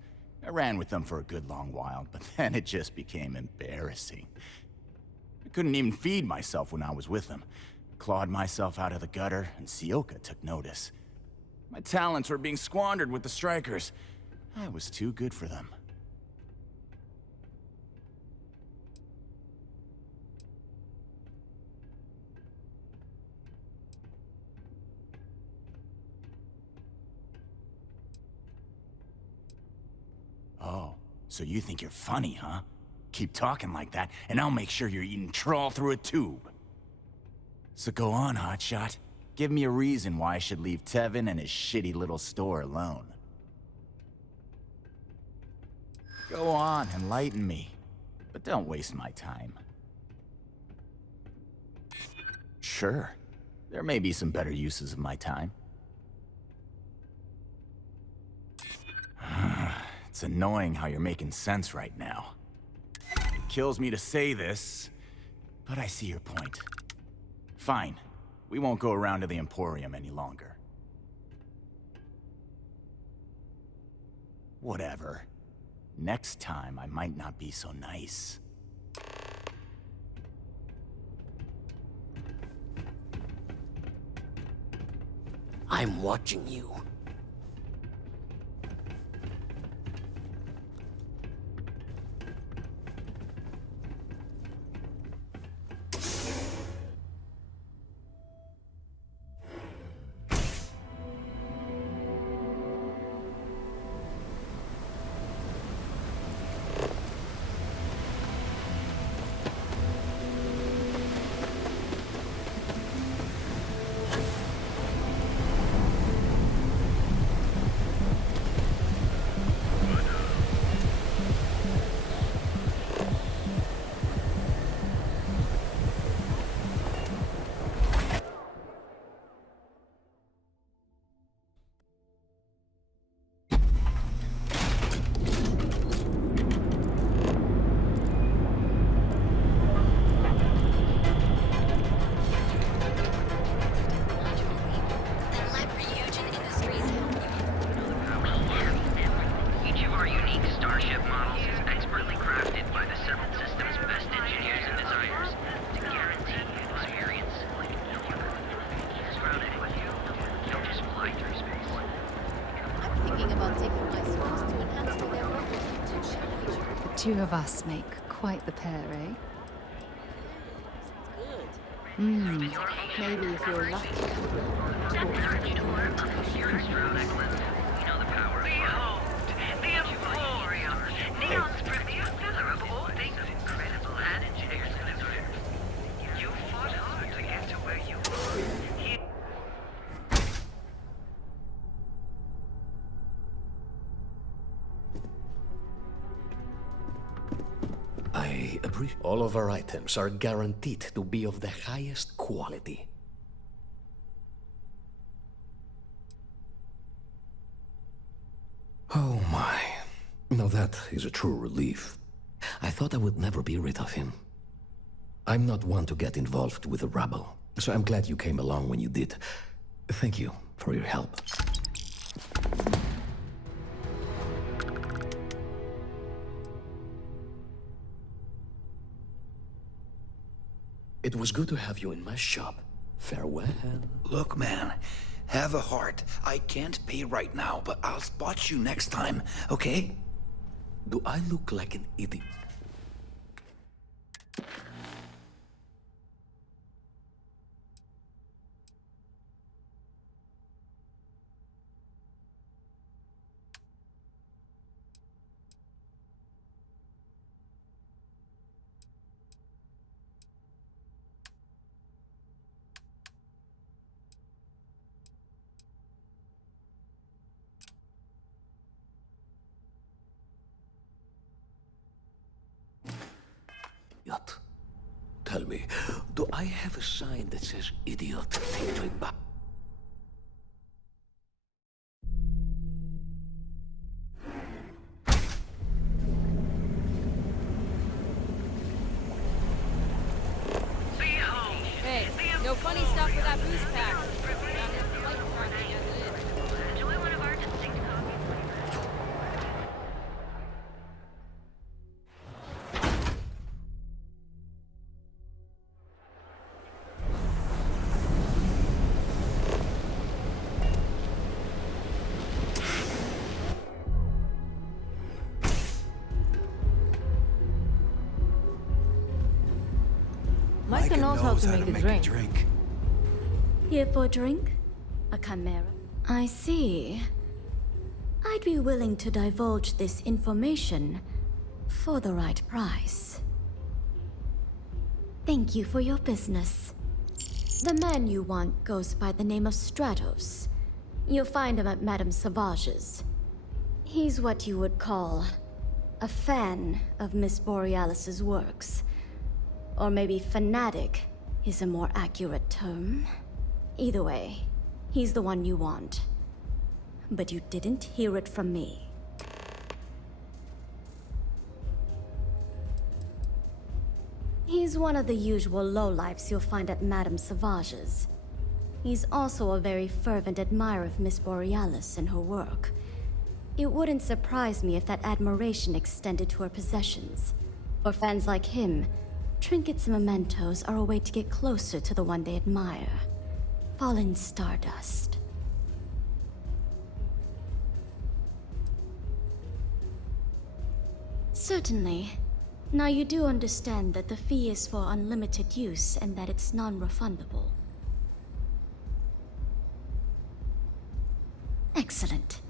I ran with them for a good long while, but then it just became embarrassing. I couldn't even feed myself when I was with them. Clawed myself out of the gutter, and Sioka took notice. My talents were being squandered with the Strikers. I was too good for them. Oh, so you think you're funny, huh? Keep talking like that, and I'll make sure you're eating trawl through a tube. So go on, hotshot. Give me a reason why I should leave Tevin and his shitty little store alone. Go on, enlighten me. But don't waste my time. Sure, there may be some better uses of my time. It's annoying how you're making sense right now. It kills me to say this, but I see your point. Fine. We won't go around to the Emporium any longer. Whatever. Next time, I might not be so nice. I'm watching you. Each of our unique Starship models is expertly crafted by the Settled System's best engineers and designers to guarantee experience like no other. Don't just fly through space. I'm thinking about taking my skills to enhance my weapon. The two of us make quite the pair, eh? Maybe if you're lucky. The Emporium, Neon's premier filler of all things incredible and exclusive. You fought hard to get to where you are. I appreciate. All of our items are guaranteed to be of the highest quality. Oh my. Now that is a true relief. I thought I would never be rid of him. I'm not one to get involved with the rabble, so I'm glad you came along when you did. Thank you for your help. It was good to have you in my shop. Farewell. Look, man, have a heart. I can't pay right now, but I'll spot you next time, okay? Do I look like an idiot? Idiot. Tell me, do I have a sign that says idiot taped to it back? Hey, no funny stuff with that boost pack. Down in the flight department as it is. Enjoy one of our distinct coffees. Micah knows how to make a drink. Here for a drink? A chimera? I see. I'd be willing to divulge this information for the right price. Thank you for your business. The man you want goes by the name of Stratos. You'll find him at Madame Savage's. He's what you would call a fan of Miss Borealis's works. Or maybe fanatic is a more accurate term. Either way, he's the one you want. But you didn't hear it from me. He's one of the usual lowlifes you'll find at Madame Savage's. He's also a very fervent admirer of Miss Borealis and her work. It wouldn't surprise me if that admiration extended to her possessions. For fans like him, trinkets and mementos are a way to get closer to the one they admire. Fallen stardust. Certainly. Now you do understand that the fee is for unlimited use and that it's non-refundable. Excellent.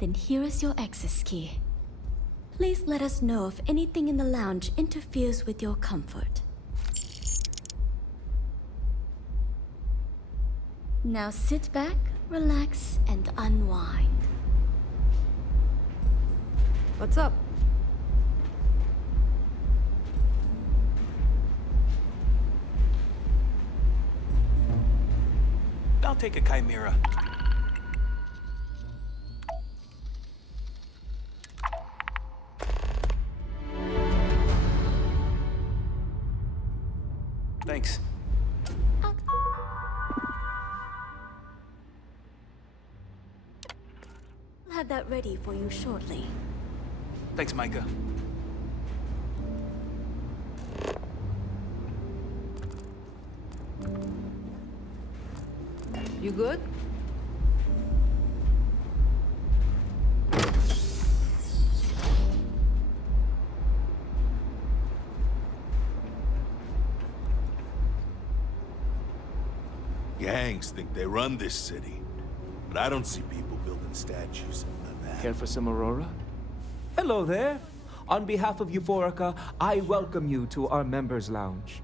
Then here is your access key. Please let us know if anything in the lounge interferes with your comfort. Now sit back, relax, and unwind. What's up? I'll take a chimera. Thanks. I'll have that ready for you shortly. Thanks, Micah. You good? Gangs think they run this city, but I don't see people building statues of that. Care for some Aurora? Hello there. On behalf of Euphorica, I welcome you to our members' lounge.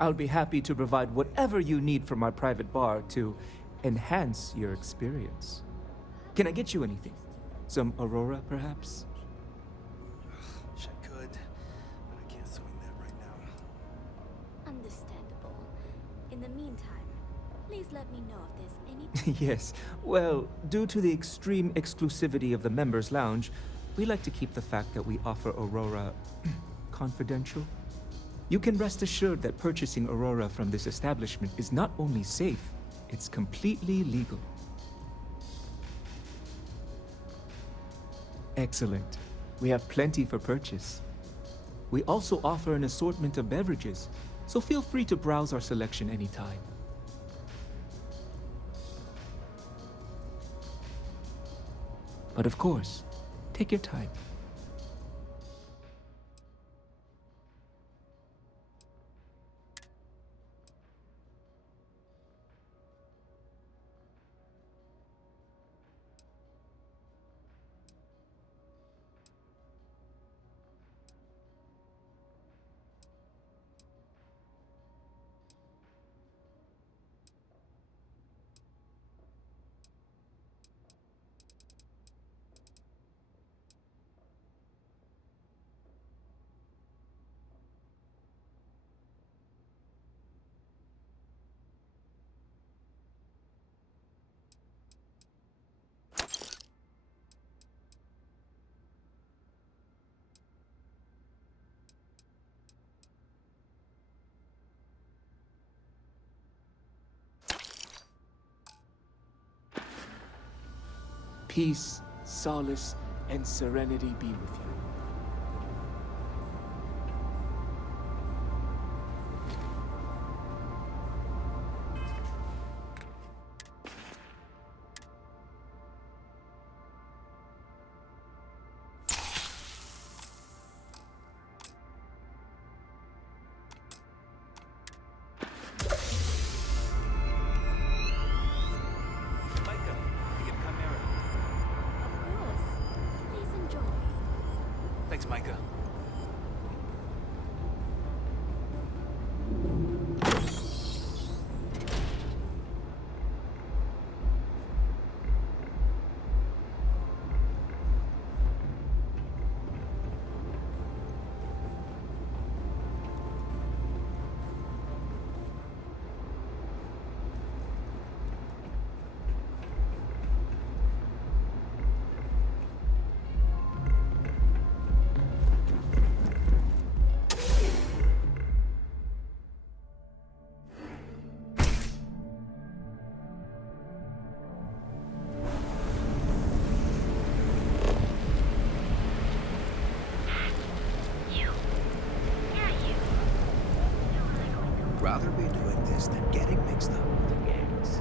I'll be happy to provide whatever you need from my private bar to enhance your experience. Can I get you anything? Some Aurora, perhaps? Wish I could, but I can't swing that right now. Understandable. In the meantime, please let me know if there's anything. Yes. Well, due to the extreme exclusivity of the members' lounge, we like to keep the fact that we offer Aurora confidential. You can rest assured that purchasing Aurora from this establishment is not only safe, it's completely legal. Excellent. We have plenty for purchase. We also offer an assortment of beverages, so feel free to browse our selection anytime. But of course, take your time. Peace, solace, and serenity be with you. Thanks, Micah. Rather be doing this than getting mixed up with the gangs.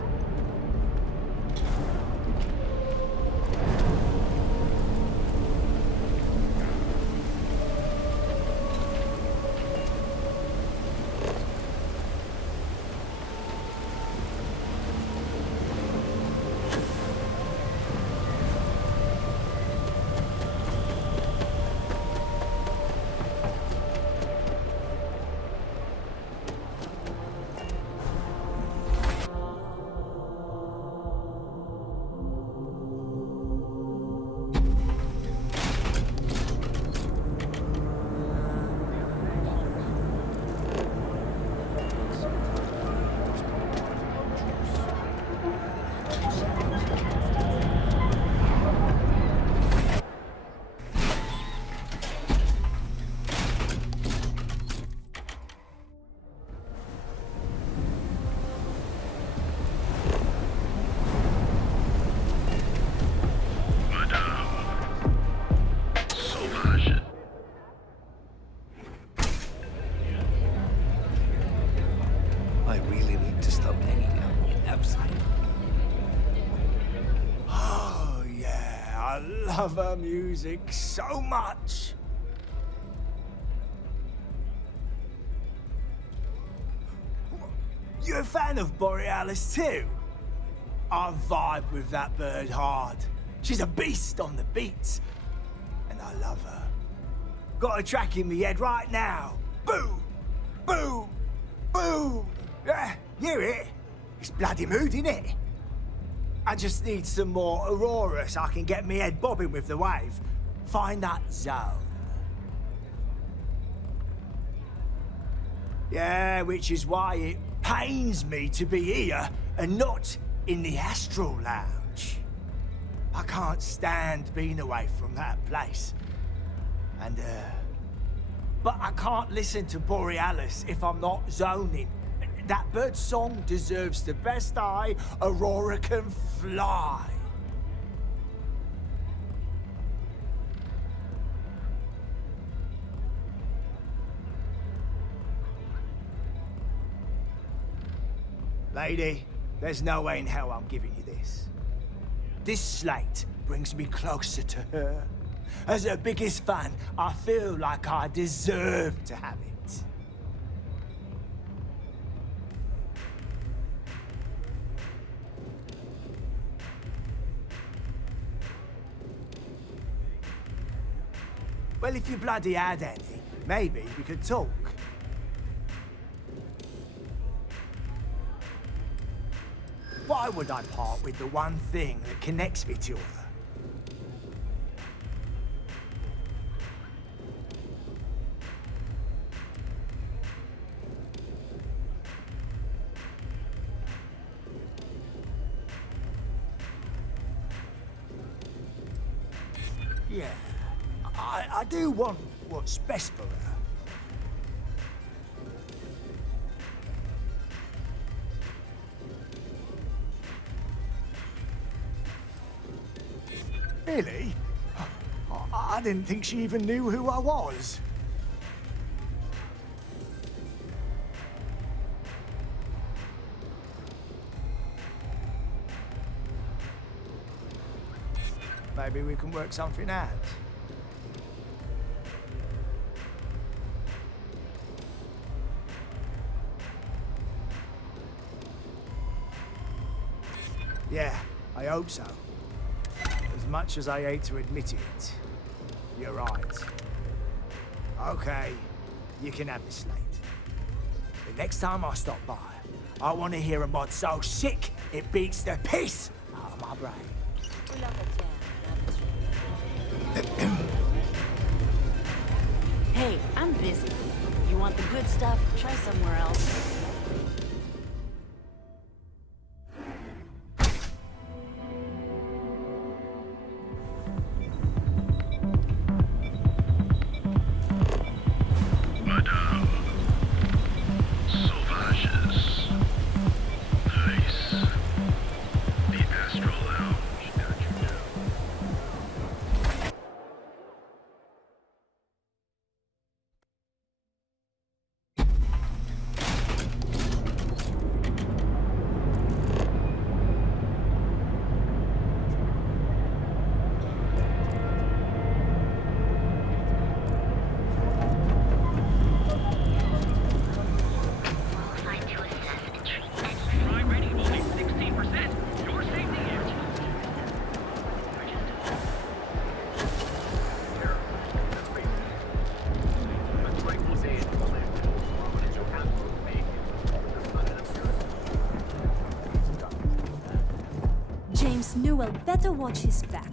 I really need to stop hanging out with Epstein. Oh, yeah, I love her music so much. You a fan of Borealis too? I vibe with that bird hard. She's a beast on the beats, and I love her. Got a track in my head right now. Boom! Boom! Boom! Yeah, hear it? It's bloody mood, innit? I just need some more Aurora so I can get me head bobbing with the wave. Find that zone. Yeah, which is why it pains me to be here and not in the Astral Lounge. I can't stand being away from that place. And, but I can't listen to Borealis if I'm not zoning. That bird song deserves the best eye Aurora can fly. Lady, there's no way in hell I'm giving you this. This slate brings me closer to her. As her biggest fan, I feel like I deserve to have it. Well, if you bloody had any, maybe we could talk. Why would I part with the one thing that connects me to her? Yeah, I do want what's best for her. Really? I didn't think she even knew who I was. Maybe we can work something out. Yeah, I hope so. As much as I hate to admit it, you're right. Okay, you can have the slate. The next time I stop by, I want to hear a mod so sick it beats the piss out of my brain. Hey, I'm busy. You want the good stuff? Try somewhere else. Madame. Sauvages. Nice. The Astral Lounge got you down. Fly ready, only 16%. Your safety here. James Newell better watch his back.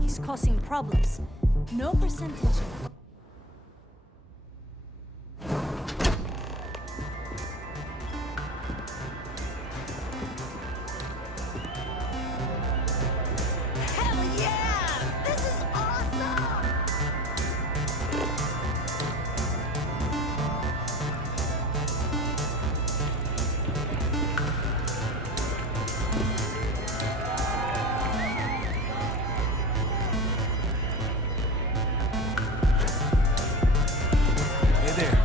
He's causing problems. No percentage. Hell yeah! This is awesome! Hey there.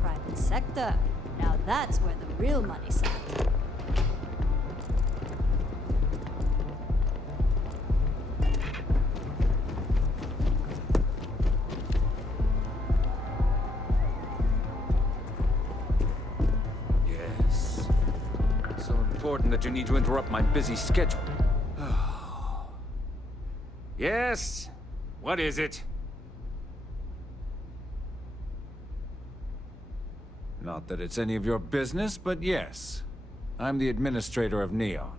Private sector. Now that's where the real money's at. Yes. So important that you need to interrupt my busy schedule. Yes? What is it? Not that it's any of your business, but yes. I'm the administrator of Neon.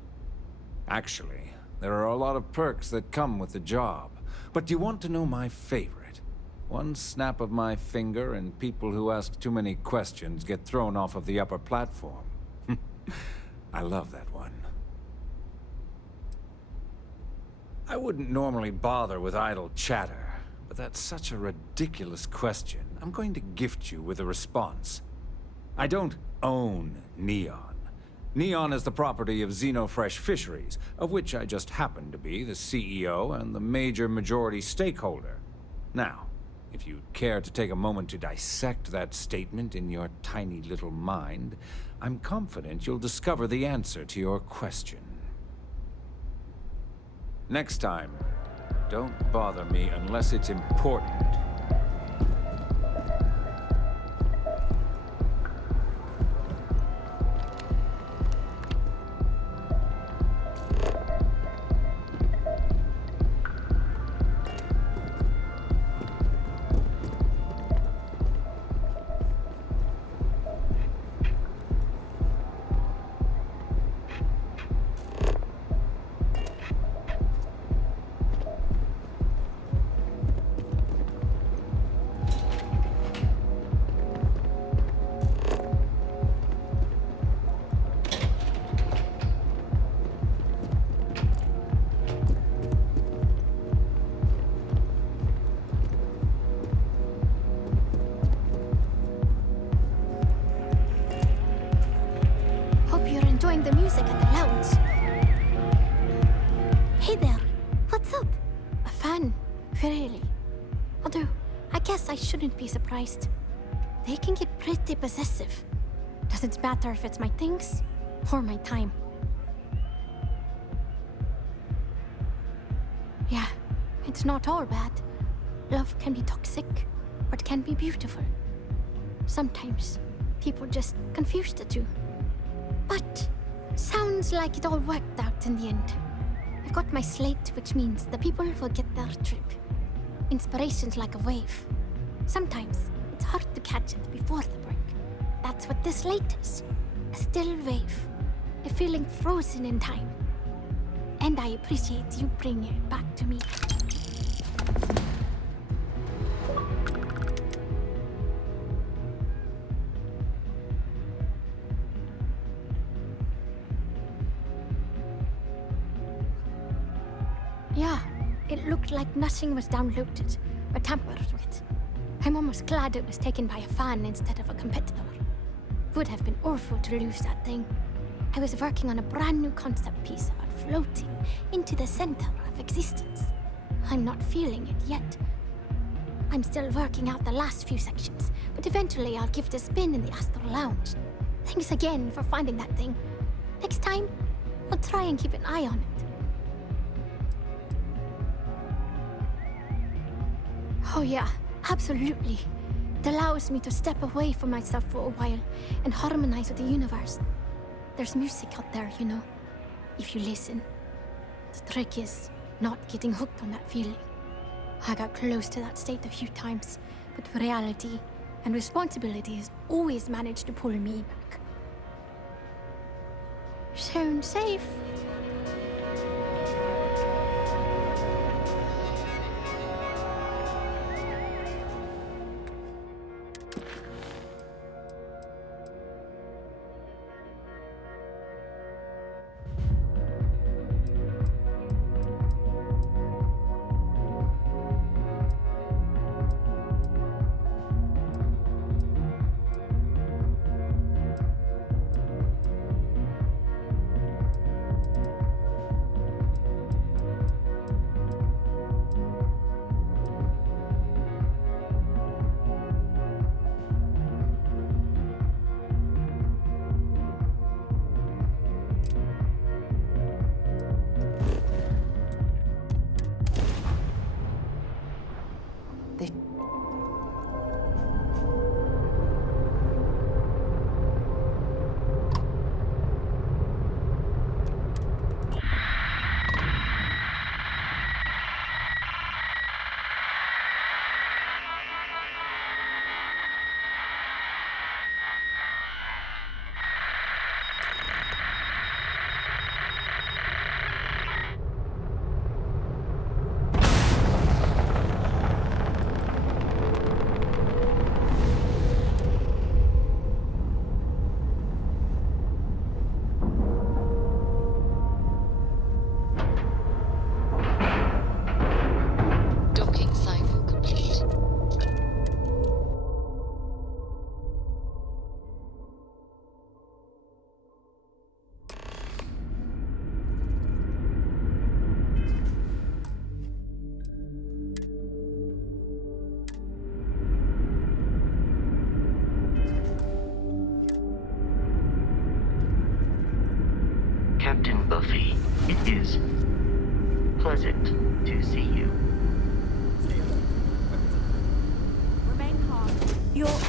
Actually, there are a lot of perks that come with the job. But do you want to know my favorite? One snap of my finger and people who ask too many questions get thrown off of the upper platform. I love that one. I wouldn't normally bother with idle chatter, but that's such a ridiculous question. I'm going to gift you with a response. I don't own Neon. Neon is the property of Xenofresh Fisheries, of which I just happen to be the CEO and the majority stakeholder. Now, if you'd care to take a moment to dissect that statement in your tiny little mind, I'm confident you'll discover the answer to your question. Next time, don't bother me unless it's important. shouldn't be surprised. They can get pretty possessive. Doesn't matter if it's my things or my time. Yeah, it's not all bad. Love can be toxic, or it can be beautiful. Sometimes people just confuse the two. But sounds like it all worked out in the end. I've got my slate, which means the people will get their trip. Inspiration's like a wave. Sometimes it's hard to catch it before the break. That's what this slate is. A still wave. A feeling frozen in time. And I appreciate you bringing it back to me. Yeah, it looked like nothing was downloaded or tampered with. I'm almost glad it was taken by a fan instead of a competitor. Would have been awful to lose that thing. I was working on a brand new concept piece about floating into the center of existence. I'm not feeling it yet. I'm still working out the last few sections, but eventually I'll give it a spin in the Astral Lounge. Thanks again for finding that thing. Next time, I'll try and keep an eye on it. Oh yeah, absolutely. It allows me to step away from myself for a while and harmonize with the universe. There's music out there, you know, if you listen. The trick is not getting hooked on that feeling. I got close to that state a few times, but reality and responsibilities always managed to pull me back. Sound safe. Captain Buffy, it is pleasant to see you. Remain calm. You're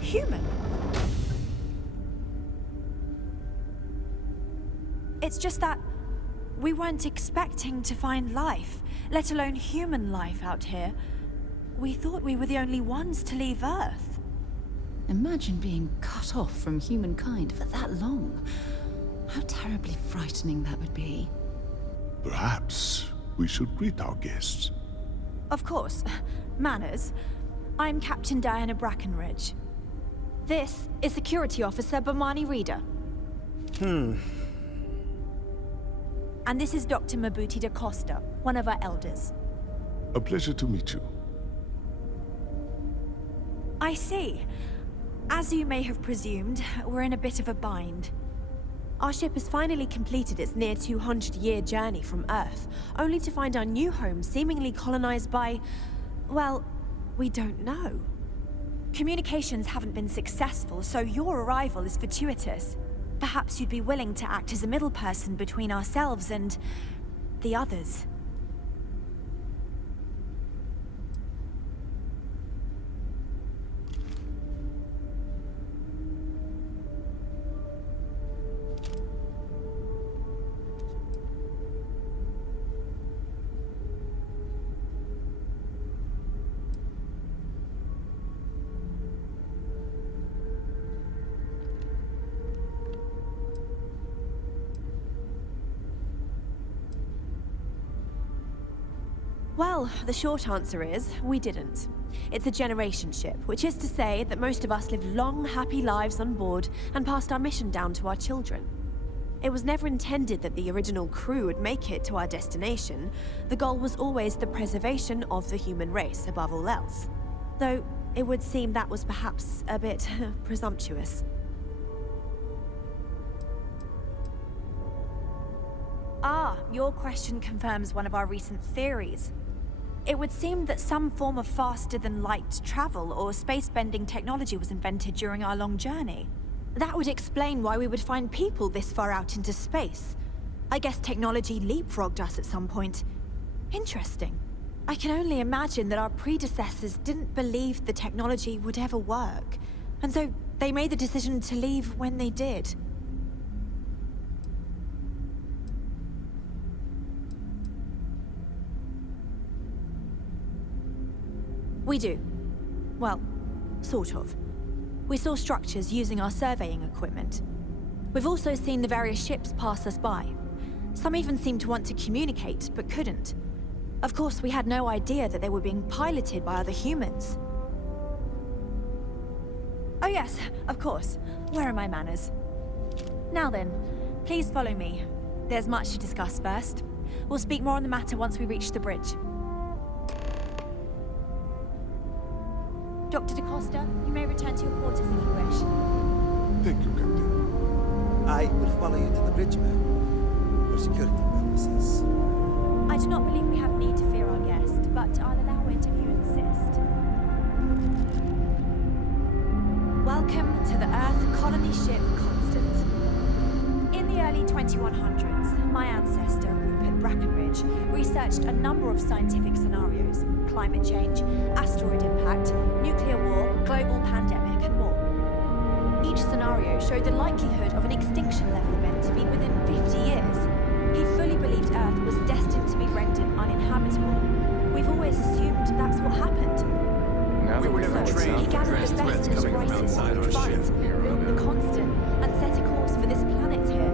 human. It's just that we weren't expecting to find life, let alone human life out here. We thought we were the only ones to leave Earth. Imagine being cut off from humankind for that long. How terribly frightening that would be. Perhaps we should greet our guests. Of course. Manners. I'm Captain Diana Brackenridge. This is Security Officer Bomani Reader. And this is Dr. Mabuti da Costa, one of our elders. A pleasure to meet you. I see. As you may have presumed, we're in a bit of a bind. Our ship has finally completed its near 200-year journey from Earth, only to find our new home seemingly colonized by, well, We don't know. Communications haven't been successful, so your arrival is fortuitous. Perhaps you'd be willing to act as a middle person between ourselves and the others. Well, the short answer is, we didn't. It's a generation ship, which is to say that most of us lived long, happy lives on board and passed our mission down to our children. It was never intended that the original crew would make it to our destination. The goal was always the preservation of the human race above all else. Though, it would seem that was perhaps a bit presumptuous. Ah, your question confirms one of our recent theories. It would seem that some form of faster-than-light travel or space-bending technology was invented during our long journey. That would explain why we would find people this far out into space. I guess technology leapfrogged us at some point. Interesting. I can only imagine that our predecessors didn't believe the technology would ever work, and so they made the decision to leave when they did. We do. Well, sort of. We saw structures using our surveying equipment. We've also seen the various ships pass us by. Some even seemed to want to communicate, but couldn't. Of course, we had no idea that they were being piloted by other humans. Oh yes, of course. Where are my manners? Now then, please follow me. There's much to discuss first. We'll speak more on the matter once we reach the bridge. Dr. DaCosta, you may return to your quarters if you wish. Thank you, Captain. I will follow you to the bridge, ma'am. For security purposes. I do not believe we have need to fear our guest, but I'll allow it if you insist. Welcome to the Earth colony ship Constant. In the early 2100s, my ancestor, Rupert Brackenridge, researched a number of scientific scenarios: climate change, asteroid impact, nuclear war, global pandemic, and more. Each scenario showed the likelihood of an extinction-level event to be within 50 years. He fully believed Earth was destined to be rendered uninhabitable. We've always assumed that's what happened. We were never trained He to gathered address the best threats of his coming from races outside he our could find, ship. built the Constant, and set a course for this planet here.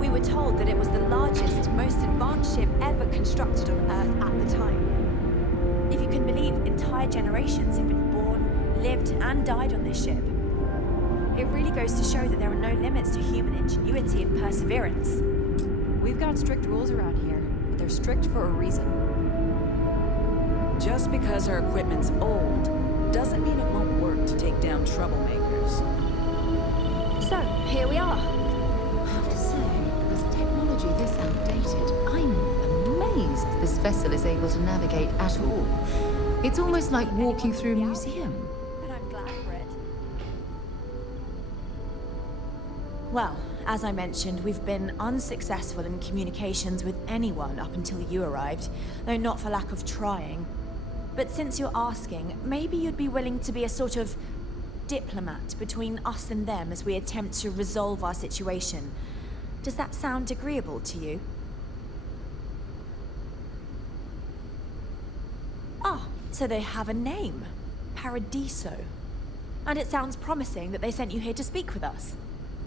We were told that it was the largest, most advanced ship ever constructed on Earth at the time. If you can believe, entire generations have been born, lived, and died on this ship. It really goes to show that there are no limits to human ingenuity and perseverance. We've got strict rules around here, but they're strict for a reason. Just because our equipment's old, doesn't mean it won't work to take down troublemakers. So, here we are. I have to say, with technology this outdated, I'm amazed this vessel is able to navigate at all. It's almost like walking through a museum. And I'm glad for it. Well, as I mentioned, we've been unsuccessful in communications with anyone up until you arrived, though not for lack of trying. But since you're asking, maybe you'd be willing to be a sort of diplomat between us and them as we attempt to resolve our situation. Does that sound agreeable to you? Ah, so they have a name. Paradiso. And it sounds promising that they sent you here to speak with us.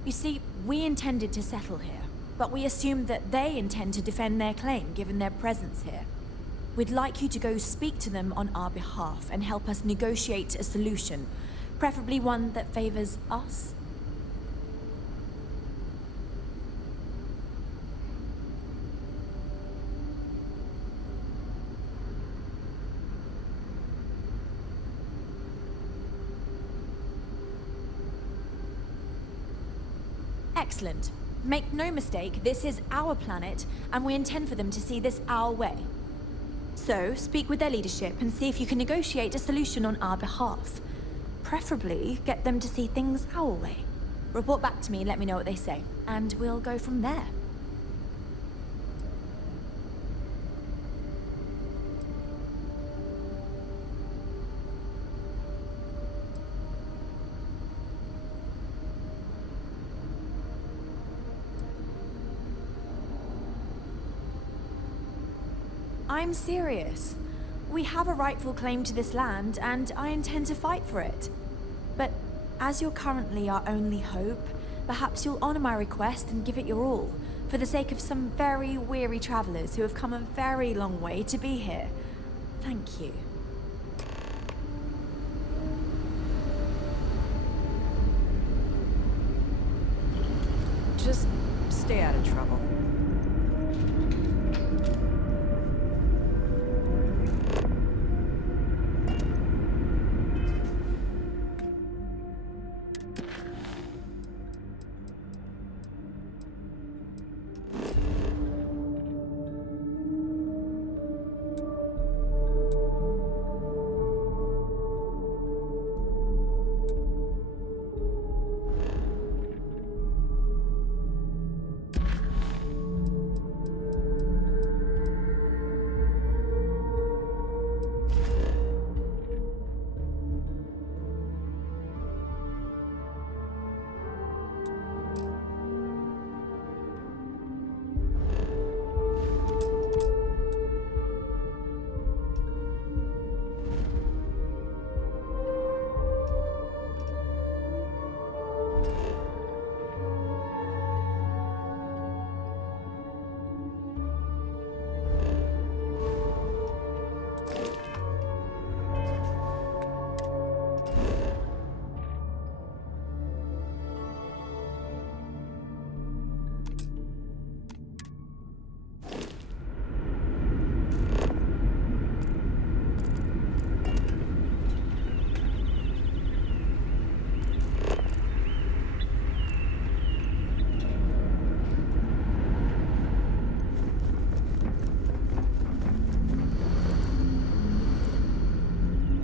You see, we intended to settle here, but we assumed that they intend to defend their claim given their presence here. We'd like you to go speak to them on our behalf and help us negotiate a solution, preferably one that favors us. Excellent. Make no mistake, this is our planet, and we intend for them to see this our way. So, speak with their leadership and see if you can negotiate a solution on our behalf. Preferably, get them to see things our way. Report back to me, let me know what they say, and we'll go from there. I'm serious. We have a rightful claim to this land, and I intend to fight for it. But as you're currently our only hope, perhaps you'll honor my request and give it your all, for the sake of some very weary travelers who have come a very long way to be here. Thank you. Just stay out of trouble.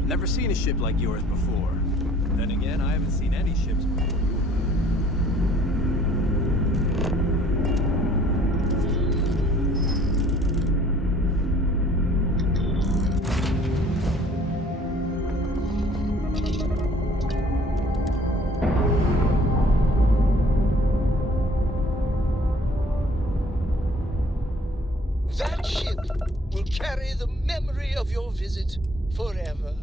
Never seen a ship like yours before. Then again, I haven't seen any ships before. That ship will carry the memory of your visit forever.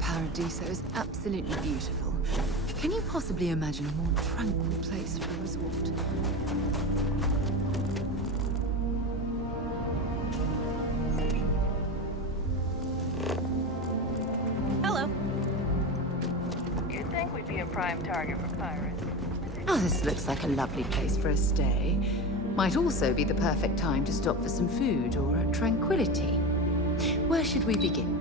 Paradiso is absolutely beautiful. Can you possibly imagine a more tranquil place for a resort? Hello. You'd think we'd be a prime target for pirates. Oh, this looks like a lovely place for a stay. Might also be the perfect time to stop for some food or a tranquility. Where should we begin?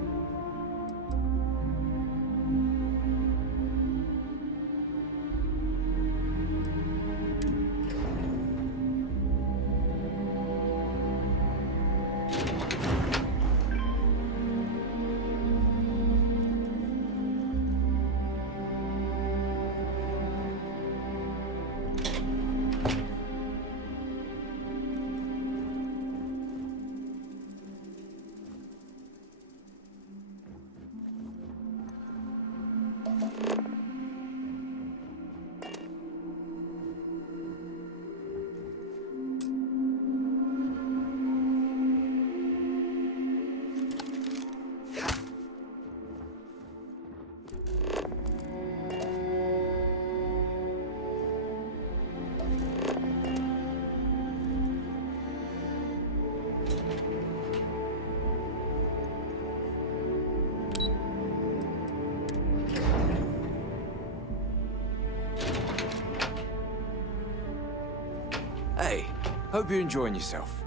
Hey, hope you're enjoying yourself.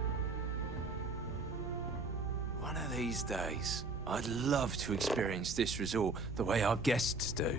One of these days, I'd love to experience this resort the way our guests do.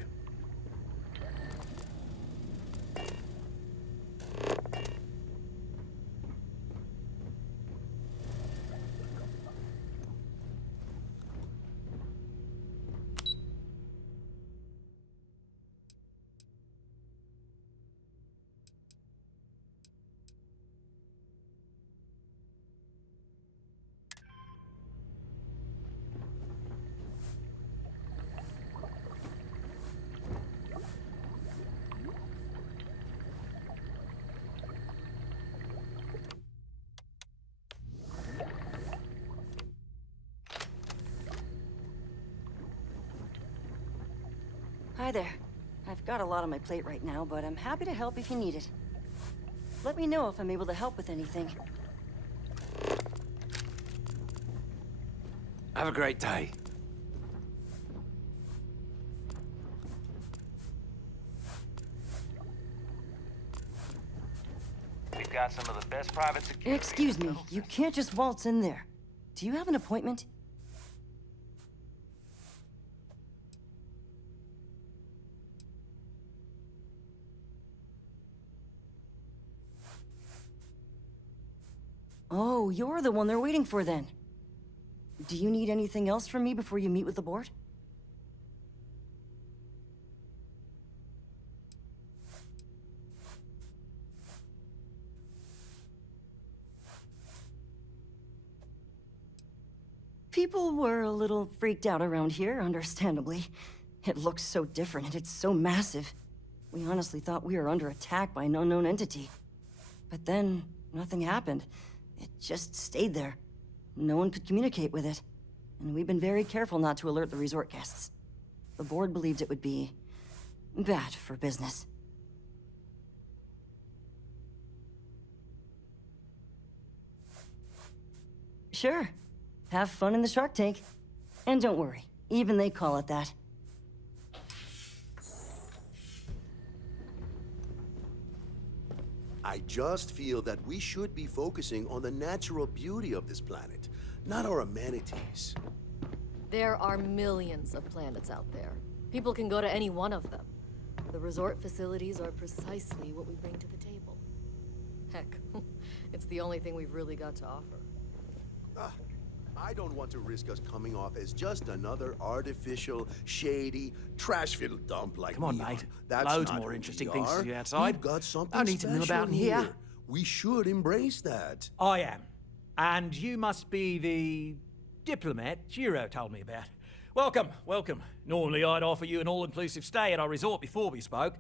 Hi there. I've got a lot on my plate right now, but I'm happy to help if you need it. Let me know if I'm able to help with anything. Have a great day. We've got some of the best private security. Excuse me, you can't just waltz in there. Do you have an appointment? Oh, you're the one they're waiting for then. Do you need anything else from me before you meet with the board? People were a little freaked out around here, understandably. It looks so different and it's so massive. We honestly thought we were under attack by an unknown entity. But then, nothing happened. It just stayed there. No one could communicate with it. And we've been very careful not to alert the resort guests. The board believed it would be bad for business. Sure. Have fun in the shark tank. And don't worry, even they call it that. I just feel that we should be focusing on the natural beauty of this planet, not our amenities. There are millions of planets out there. People can go to any one of them. The resort facilities are precisely what we bring to the table. Heck, it's the only thing we've really got to offer. I don't want to risk us coming off as just another artificial, shady, trash-filled dump like Come on, Neon. mate. That's Loads not more who interesting we things to are. do outside. We've got something I need to know about special here. We should embrace that. I am. And you must be the diplomat Jiro told me about. Welcome, welcome. Normally I'd offer you an all-inclusive stay at our resort before we spoke.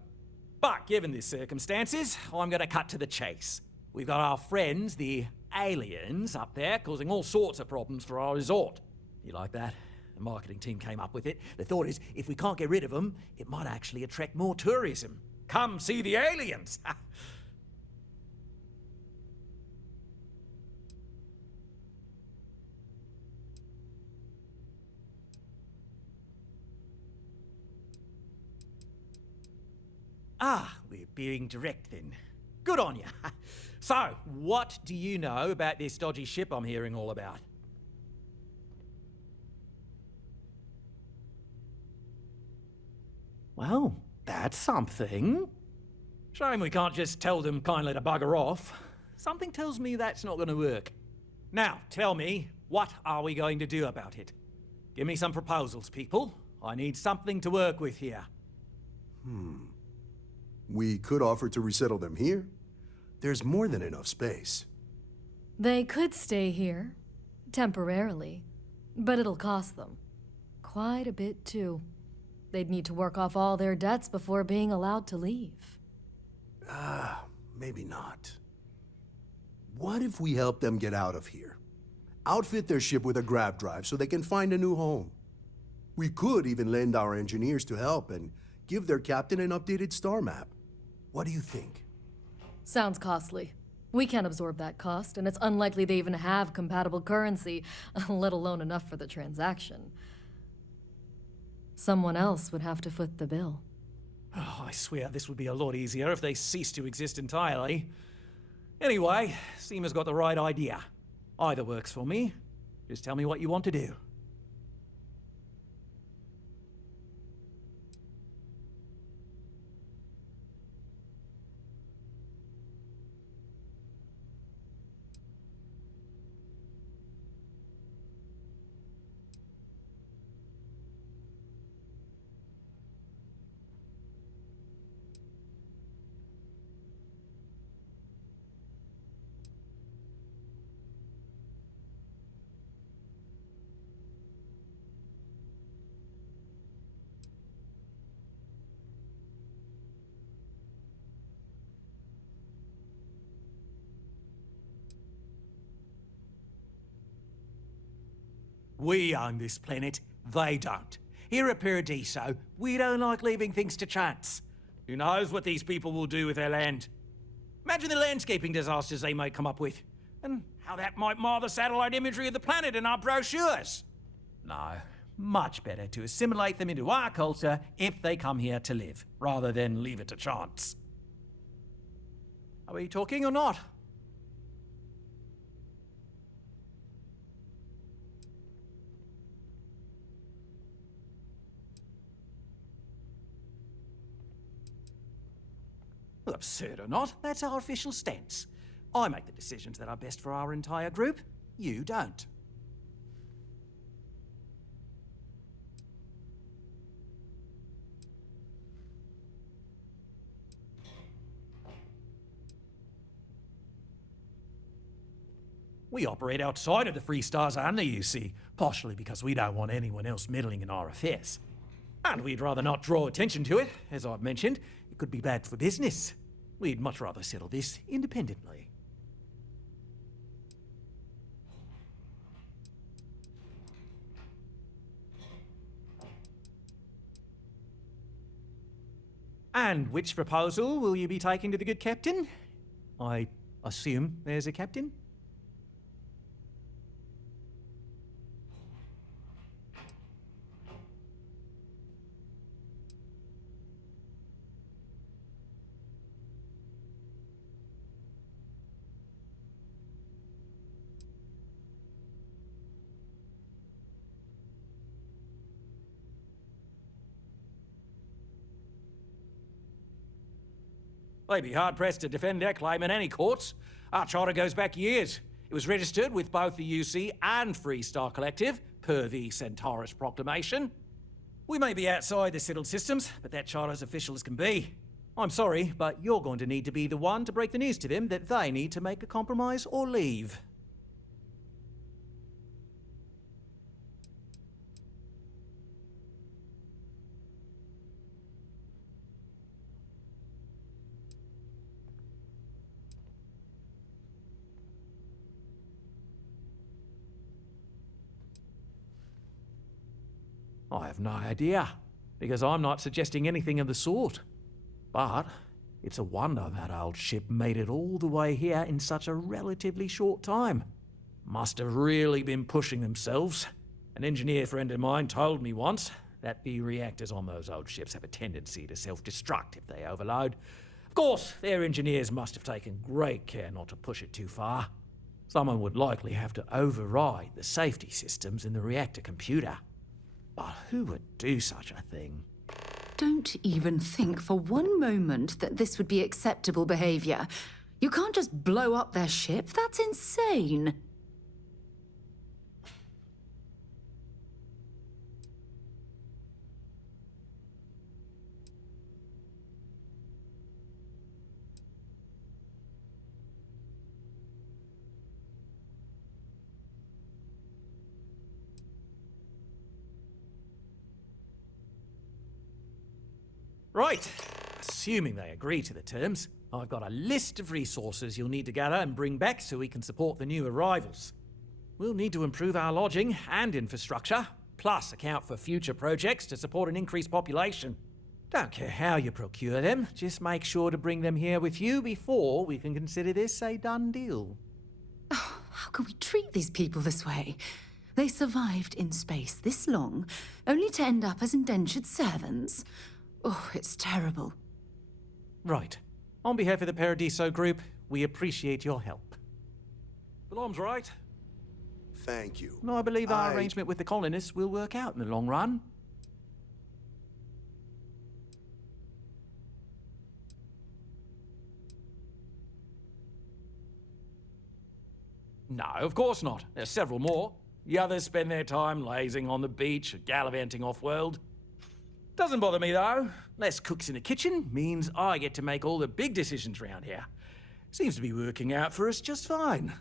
But given the circumstances, I'm gonna cut to the chase. We've got our friends, the aliens, up there, causing all sorts of problems for our resort. You like that? The marketing team came up with it. The thought is, if we can't get rid of them, it might actually attract more tourism. Come see the aliens! Ah, we're being direct then. Good on you. So, what do you know about this dodgy ship I'm hearing all about? Well, that's something. Shame we can't just tell them kindly to bugger off. Something tells me that's not going to work. Now, tell me, what are we going to do about it? Give me some proposals, people. I need something to work with here. We could offer to resettle them here. There's more than enough space. They could stay here, temporarily, but it'll cost them. Quite a bit, too. They'd need to work off all their debts before being allowed to leave. Maybe not. What if we help them get out of here? Outfit their ship with a grav drive so they can find a new home. We could even lend our engineers to help and give their captain an updated star map. What do you think? Sounds costly. We can't absorb that cost, and it's unlikely they even have compatible currency, let alone enough for the transaction. Someone else would have to foot the bill. Oh, I swear this would be a lot easier if they ceased to exist entirely. Anyway, Seema's got the right idea. Either works for me. Just tell me what you want to do. We own this planet, they don't. Here at Paradiso, we don't like leaving things to chance. Who knows what these people will do with their land? Imagine the landscaping disasters they might come up with, and how that might mar the satellite imagery of the planet in our brochures. No, much better to assimilate them into our culture if they come here to live, rather than leave it to chance. Are we talking or not? Well, absurd or not, that's our official stance. I make the decisions that are best for our entire group. You don't. We operate outside of the Free Stars and the UC, partially because we don't want anyone else meddling in our affairs. And we'd rather not draw attention to it, as I've mentioned. It could be bad for business. We'd much rather settle this independently. And which proposal will you be taking to the good captain? I assume there's a captain? They'd be hard-pressed to defend their claim in any courts. Our charter goes back years. It was registered with both the UC and Free Star Collective, per the Centaurus Proclamation. We may be outside the settled systems, but that charter's official as can be. I'm sorry, but you're going to need to be the one to break the news to them that they need to make a compromise or leave. I have no idea, because I'm not suggesting anything of the sort. But it's a wonder that old ship made it all the way here in such a relatively short time. Must have really been pushing themselves. An engineer friend of mine told me once that the reactors on those old ships have a tendency to self-destruct if they overload. Of course, their engineers must have taken great care not to push it too far. Someone would likely have to override the safety systems in the reactor computer. But who would do such a thing? Don't even think for one moment that this would be acceptable behavior. You can't just blow up their ship. That's insane. Right. Assuming they agree to the terms, I've got a list of resources you'll need to gather and bring back so we can support the new arrivals. We'll need to improve our lodging and infrastructure, plus account for future projects to support an increased population. Don't care how you procure them, just make sure to bring them here with you before we can consider this a done deal. Oh, how can we treat these people this way? They survived in space this long, only to end up as indentured servants. Oh, it's terrible. Right. On behalf of the Paradiso Group, We appreciate your help. Balaam's right. Thank you. No, I believe our arrangement with the colonists will work out in the long run. No, of course not. There's several more. The others spend their time lazing on the beach, gallivanting off-world. Doesn't bother me, though. Less cooks in the kitchen means I get to make all the big decisions around here. Seems to be working out for us just fine.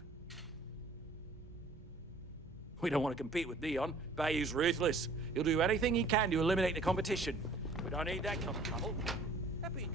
We don't want to compete with Dion. Bayou's ruthless. He'll do anything he can to eliminate the competition. We don't need that kind of trouble. Happy.